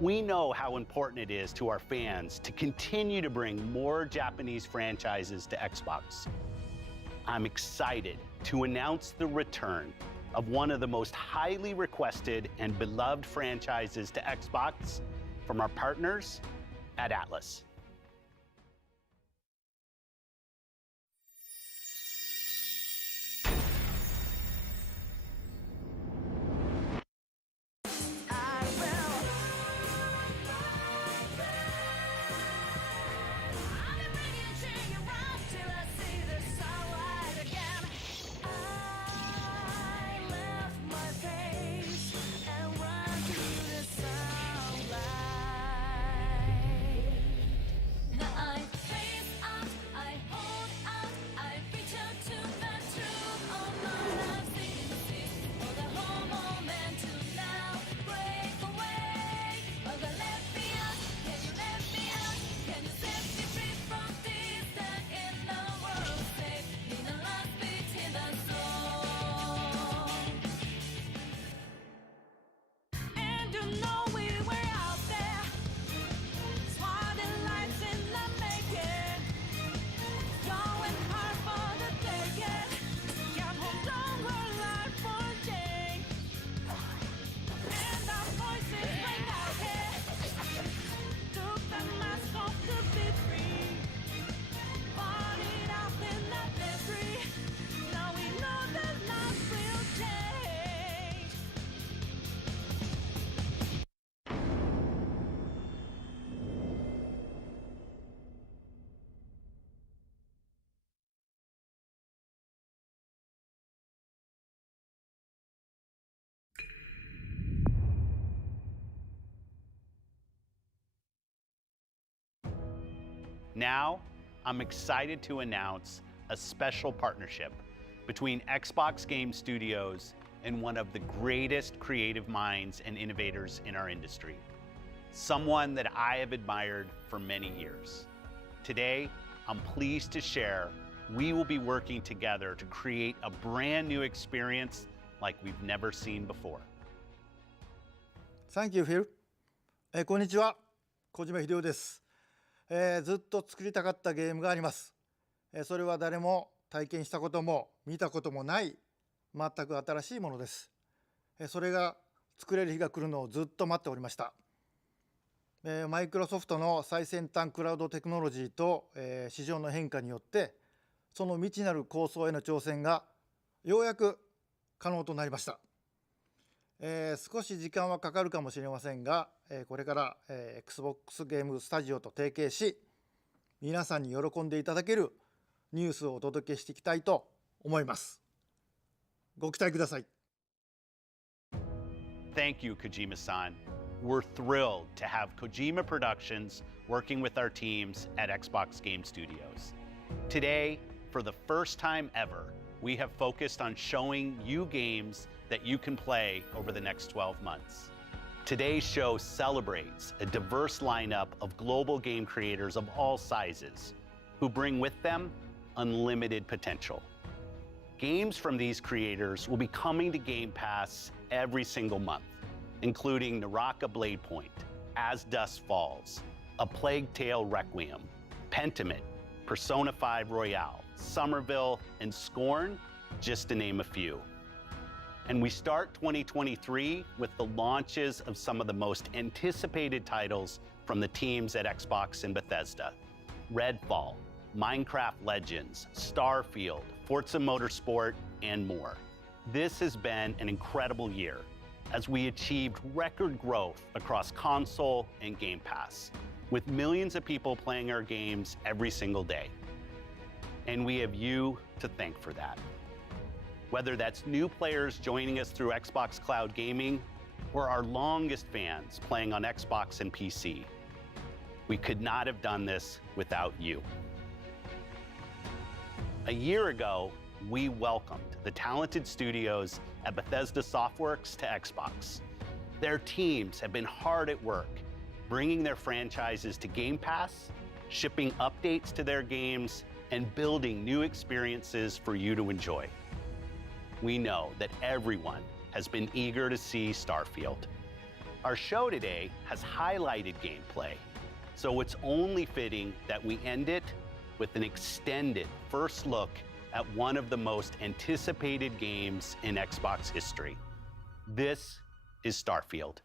We know how important it is to our fans to continue to bring more Japanese franchises to Xbox. I'm excited to announce the return of one of the most highly requested and beloved franchises to Xbox from our partners at Atlas. Now, I'm excited to announce a special partnership between Xbox Game Studios and one of the greatest creative minds and innovators in our industry, someone that I have admired for many years. Today, I'm pleased to share we will be working together to create a brand new experience like we've never seen before. Thank you, Phil. こんにちは、小島秀夫です。ずっと作りたかったゲームがあります。それは誰も体験したことも見たこともない全く新しいものです。それが作れる日が来るのをずっと待っておりました。マイクロソフトの最先端クラウドテクノロジーと市場の変化によってその未知なる構想への挑戦がようやく可能となりました。少し時間はかかるかもしれませんが、これから、Xbox ゲームスタジオと提携し、皆さんに喜んでいただけるニュースをお届けしていきたいと思います。ご期待ください。Thank you, Kojima-san. We're thrilled to have Kojima Productions working with our teams at Xbox Game Studios. Today, for the first time ever, we have focused on showing you games that you can play over the next 12 months. Today's show celebrates a diverse lineup of global game creators of all sizes who bring with them unlimited potential. Games from these creators will be coming to Game Pass every single month, including Naraka Blade Point, As Dusk Falls, A Plague Tale Requiem, Pentiment, Persona 5 Royale, Somerville, and Scorn, just to name a few. And we start 2023 with the launches of some of the most anticipated titles from the teams at Xbox and Bethesda: Redfall, Minecraft Legends, Starfield, Forza Motorsport, and more. This has been an incredible year as we achieved record growth across console and Game Pass, with millions of people playing our games every single day. And we have you to thank for that. Whether that's new players joining us through Xbox Cloud Gaming or our longest fans playing on Xbox and PC, we could not have done this without you. A year ago, we welcomed the talented studios at Bethesda Softworks to Xbox. Their teams have been hard at work, bringing their franchises to Game Pass, shipping updates to their games, and building new experiences for you to enjoy. We know that everyone has been eager to see Starfield. Our show today has highlighted gameplay, so it's only fitting that we end it with an extended first look at one of the most anticipated games in Xbox history. This is Starfield.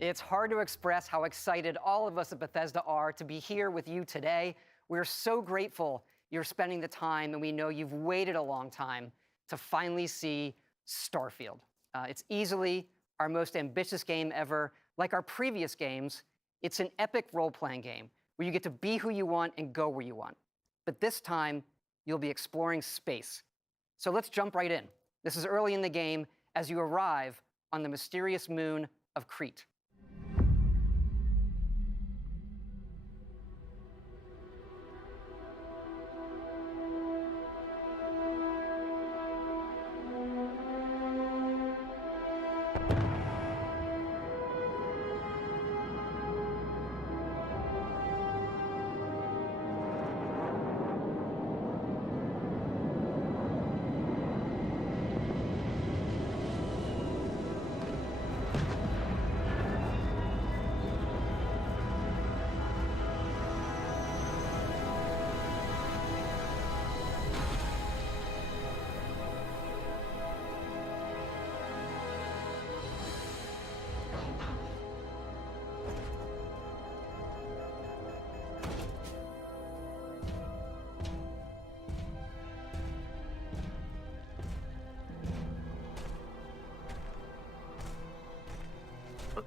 It's hard to express how excited all of us at Bethesda are to be here with you today. We're so grateful you're spending the time, and we know you've waited a long time to finally see Starfield. It's easily our most ambitious game ever. Like our previous games, it's an epic role-playing game where you get to be who you want and go where you want. But this time, you'll be exploring space. So let's jump right in. This is early in the game as you arrive on the mysterious moon of Crete.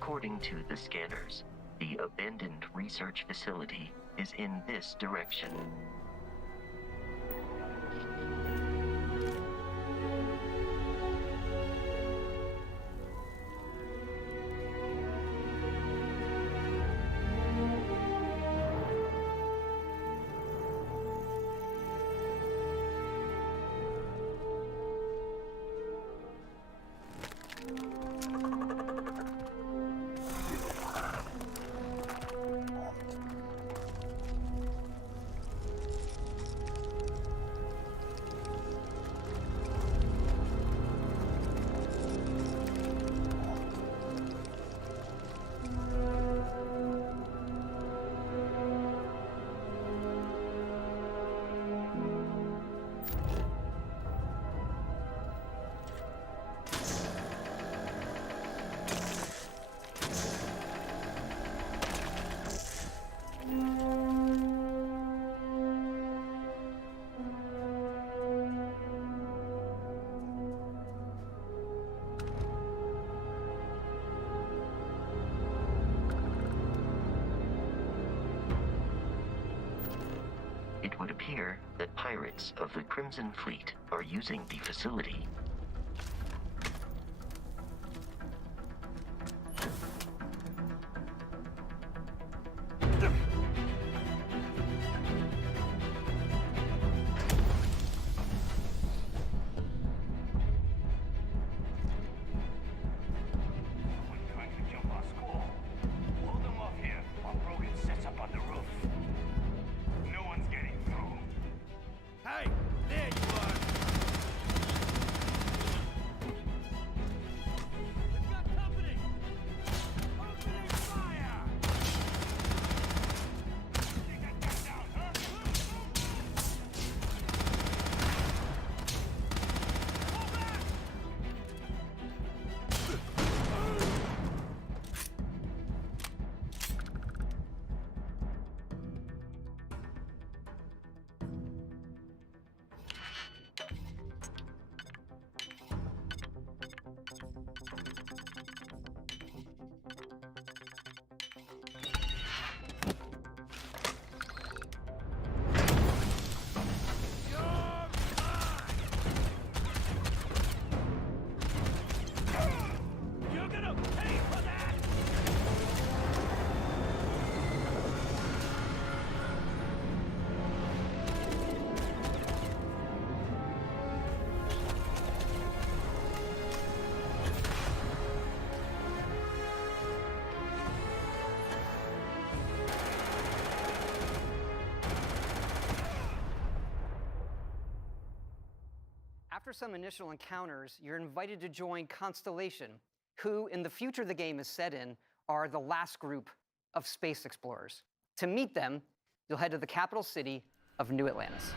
According to the scanners, the abandoned research facility is in this direction. It would appear that pirates of the Crimson Fleet are using the facility. After some initial encounters, you're invited to join Constellation, who, in the future the game is set in, are the last group of space explorers. To meet them, you'll head to the capital city of New Atlantis.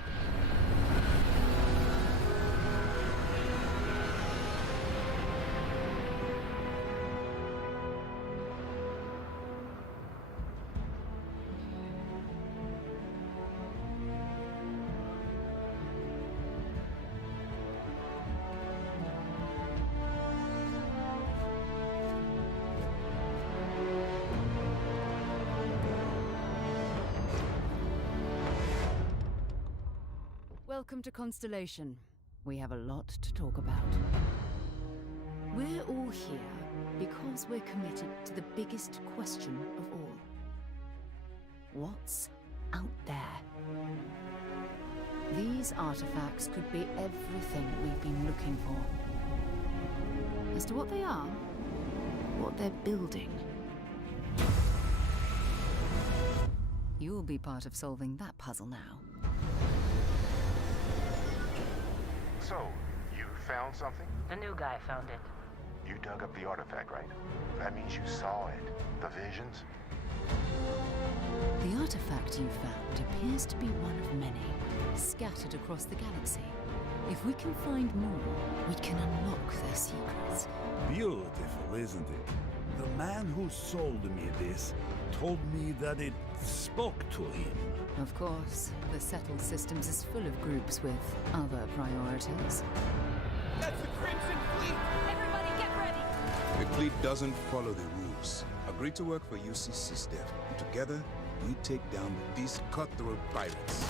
Welcome to Constellation. We have a lot to talk about. We're all here because we're committed to the biggest question of all. What's out there? These artifacts could be everything we've been looking for. As to what they are, what they're building, you'll be part of solving that puzzle now. So, you found something? The new guy found it. You dug up the artifact, right? That means you saw it. The visions? The artifact you found appears to be one of many, scattered across the galaxy. If we can find more, we can unlock their secrets. Beautiful, isn't it? The man who sold me this told me that it spoke to him. Of course, the Settled Systems is full of groups with other priorities. That's the Crimson Fleet! Everybody get ready! The fleet doesn't follow the rules. Agree to work for UCC, Steph. And together, we take down these cutthroat pirates.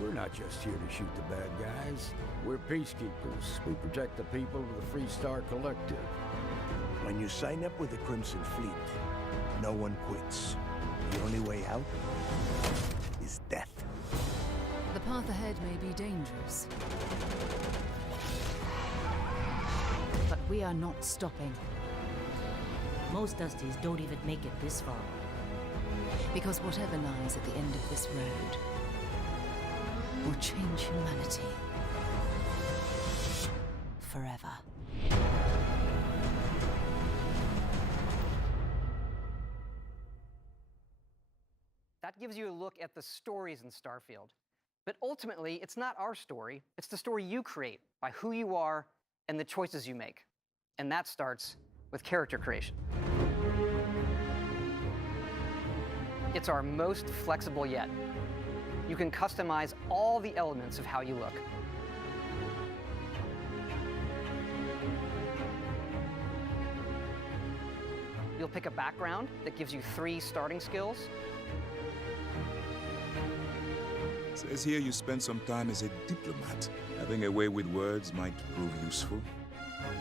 We're not just here to shoot the bad guys. We're peacekeepers. We protect the people of the Free Star Collective. When you sign up with the Crimson Fleet, no one quits. The only way out is death. The path ahead may be dangerous, but we are not stopping. Most Dusties don't even make it this far. Because whatever lies at the end of this road will change humanity forever. That gives you a look at the stories in Starfield. But ultimately, it's not our story. It's the story you create by who you are and the choices you make. And that starts with character creation. It's our most flexible yet. You can customize all the elements of how you look. You'll pick a background that gives you 3 starting skills. Says here you spent some time as a diplomat. Having a way with words might prove useful.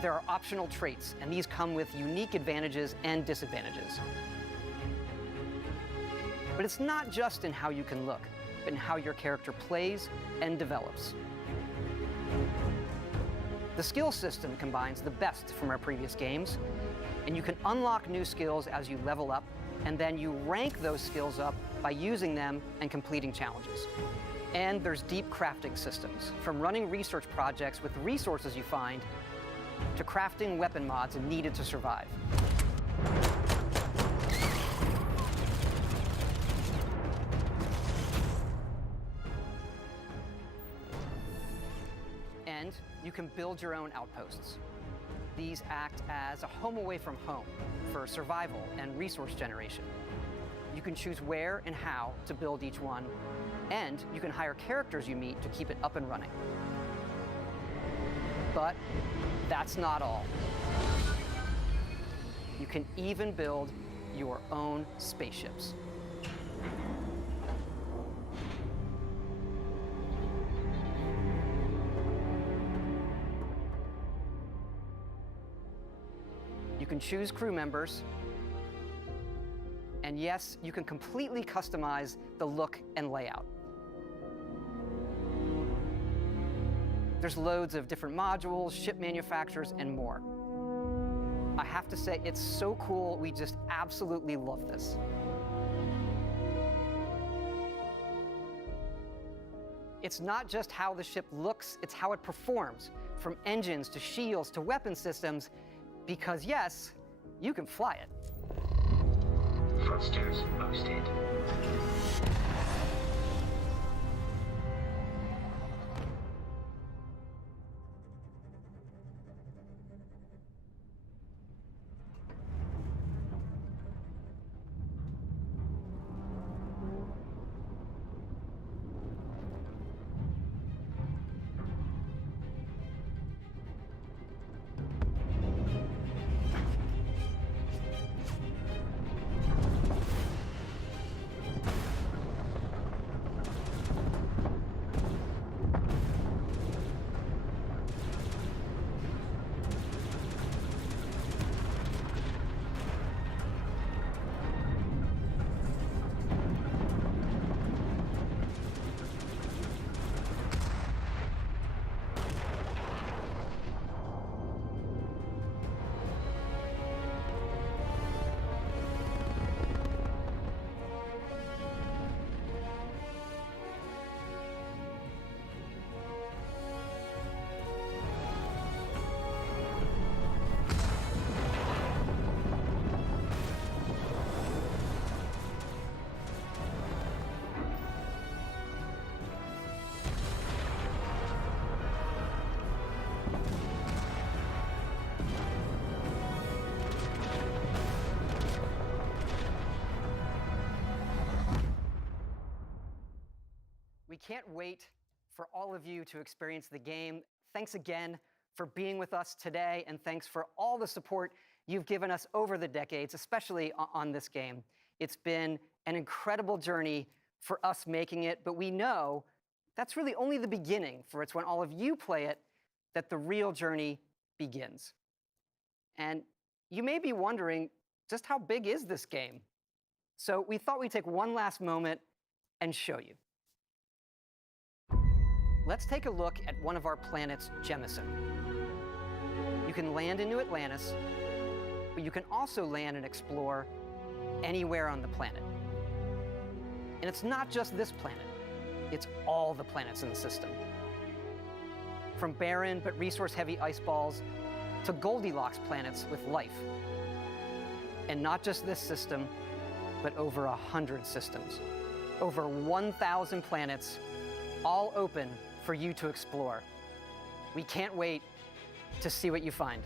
There are optional traits, and these come with unique advantages and disadvantages. But it's not just in how you can look, but in how your character plays and develops. The skill system combines the best from our previous games, and you can unlock new skills as you level up, and then you rank those skills up by using them and completing challenges. And there's deep crafting systems, from running research projects with resources you find to crafting weapon mods needed to survive. And you can build your own outposts. These act as a home away from home for survival and resource generation. You can choose where and how to build each one, and you can hire characters you meet to keep it up and running. But that's not all. You can even build your own spaceships. You can choose crew members, and yes, you can completely customize the look and layout. There's loads of different modules, ship manufacturers, and more. I have to say, it's so cool. We just absolutely love this. It's not just how the ship looks, it's how it performs, from engines to shields to weapon systems, because yes, you can fly it. Thrusters boosted. We can't wait for all of you to experience the game. Thanks again for being with us today, and thanks for all the support you've given us over the decades, especially on this game. It's been an incredible journey for us making it, but we know that's really only the beginning, for it's when all of you play it that the real journey begins. And you may be wondering, just how big is this game? So we thought we'd take one last moment and show you. Let's take a look at one of our planets, Jemison. You can land into Atlantis, but you can also land and explore anywhere on the planet. And it's not just this planet, it's all the planets in the system. From barren but resource-heavy ice balls to Goldilocks planets with life. And not just this system, but over 100 systems. Over 1,000 planets, all open for you to explore. We can't wait to see what you find.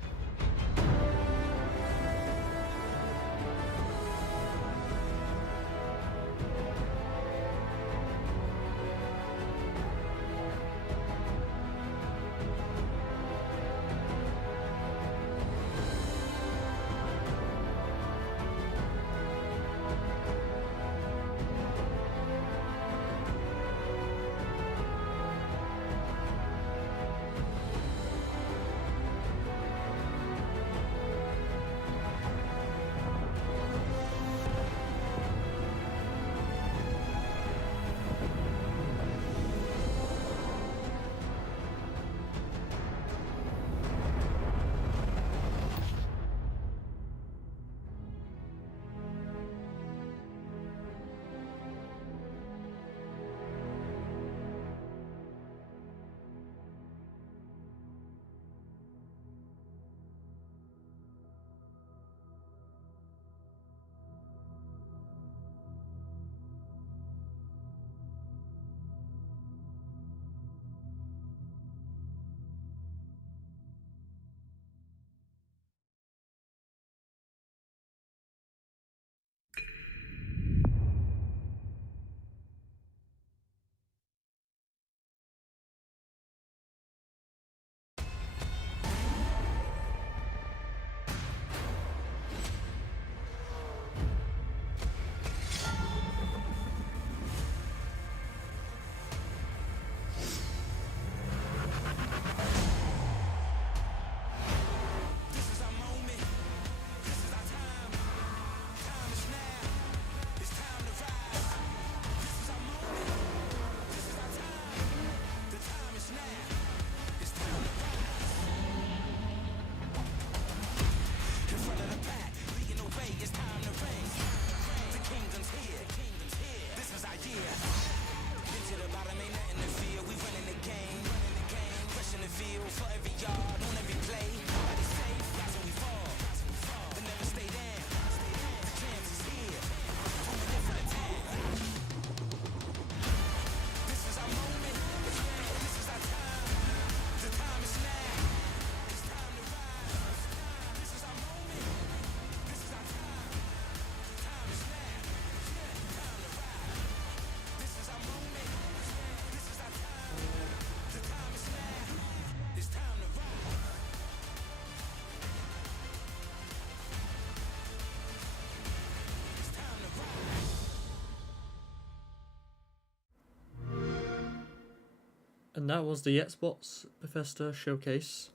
And that was the Xbox Bethesda showcase.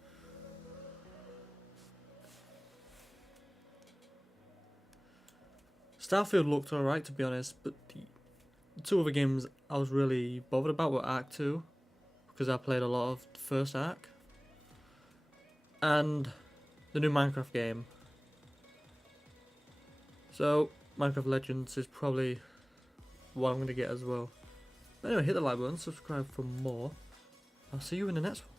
Starfield looked alright, to be honest, but the two other games I was really bothered about were Ark 2, because I played a lot of the first Ark, and the new Minecraft game. So, Minecraft Legends is probably what I'm going to get as well. But anyway, hit the like button, subscribe for more. I'll see you in the next one.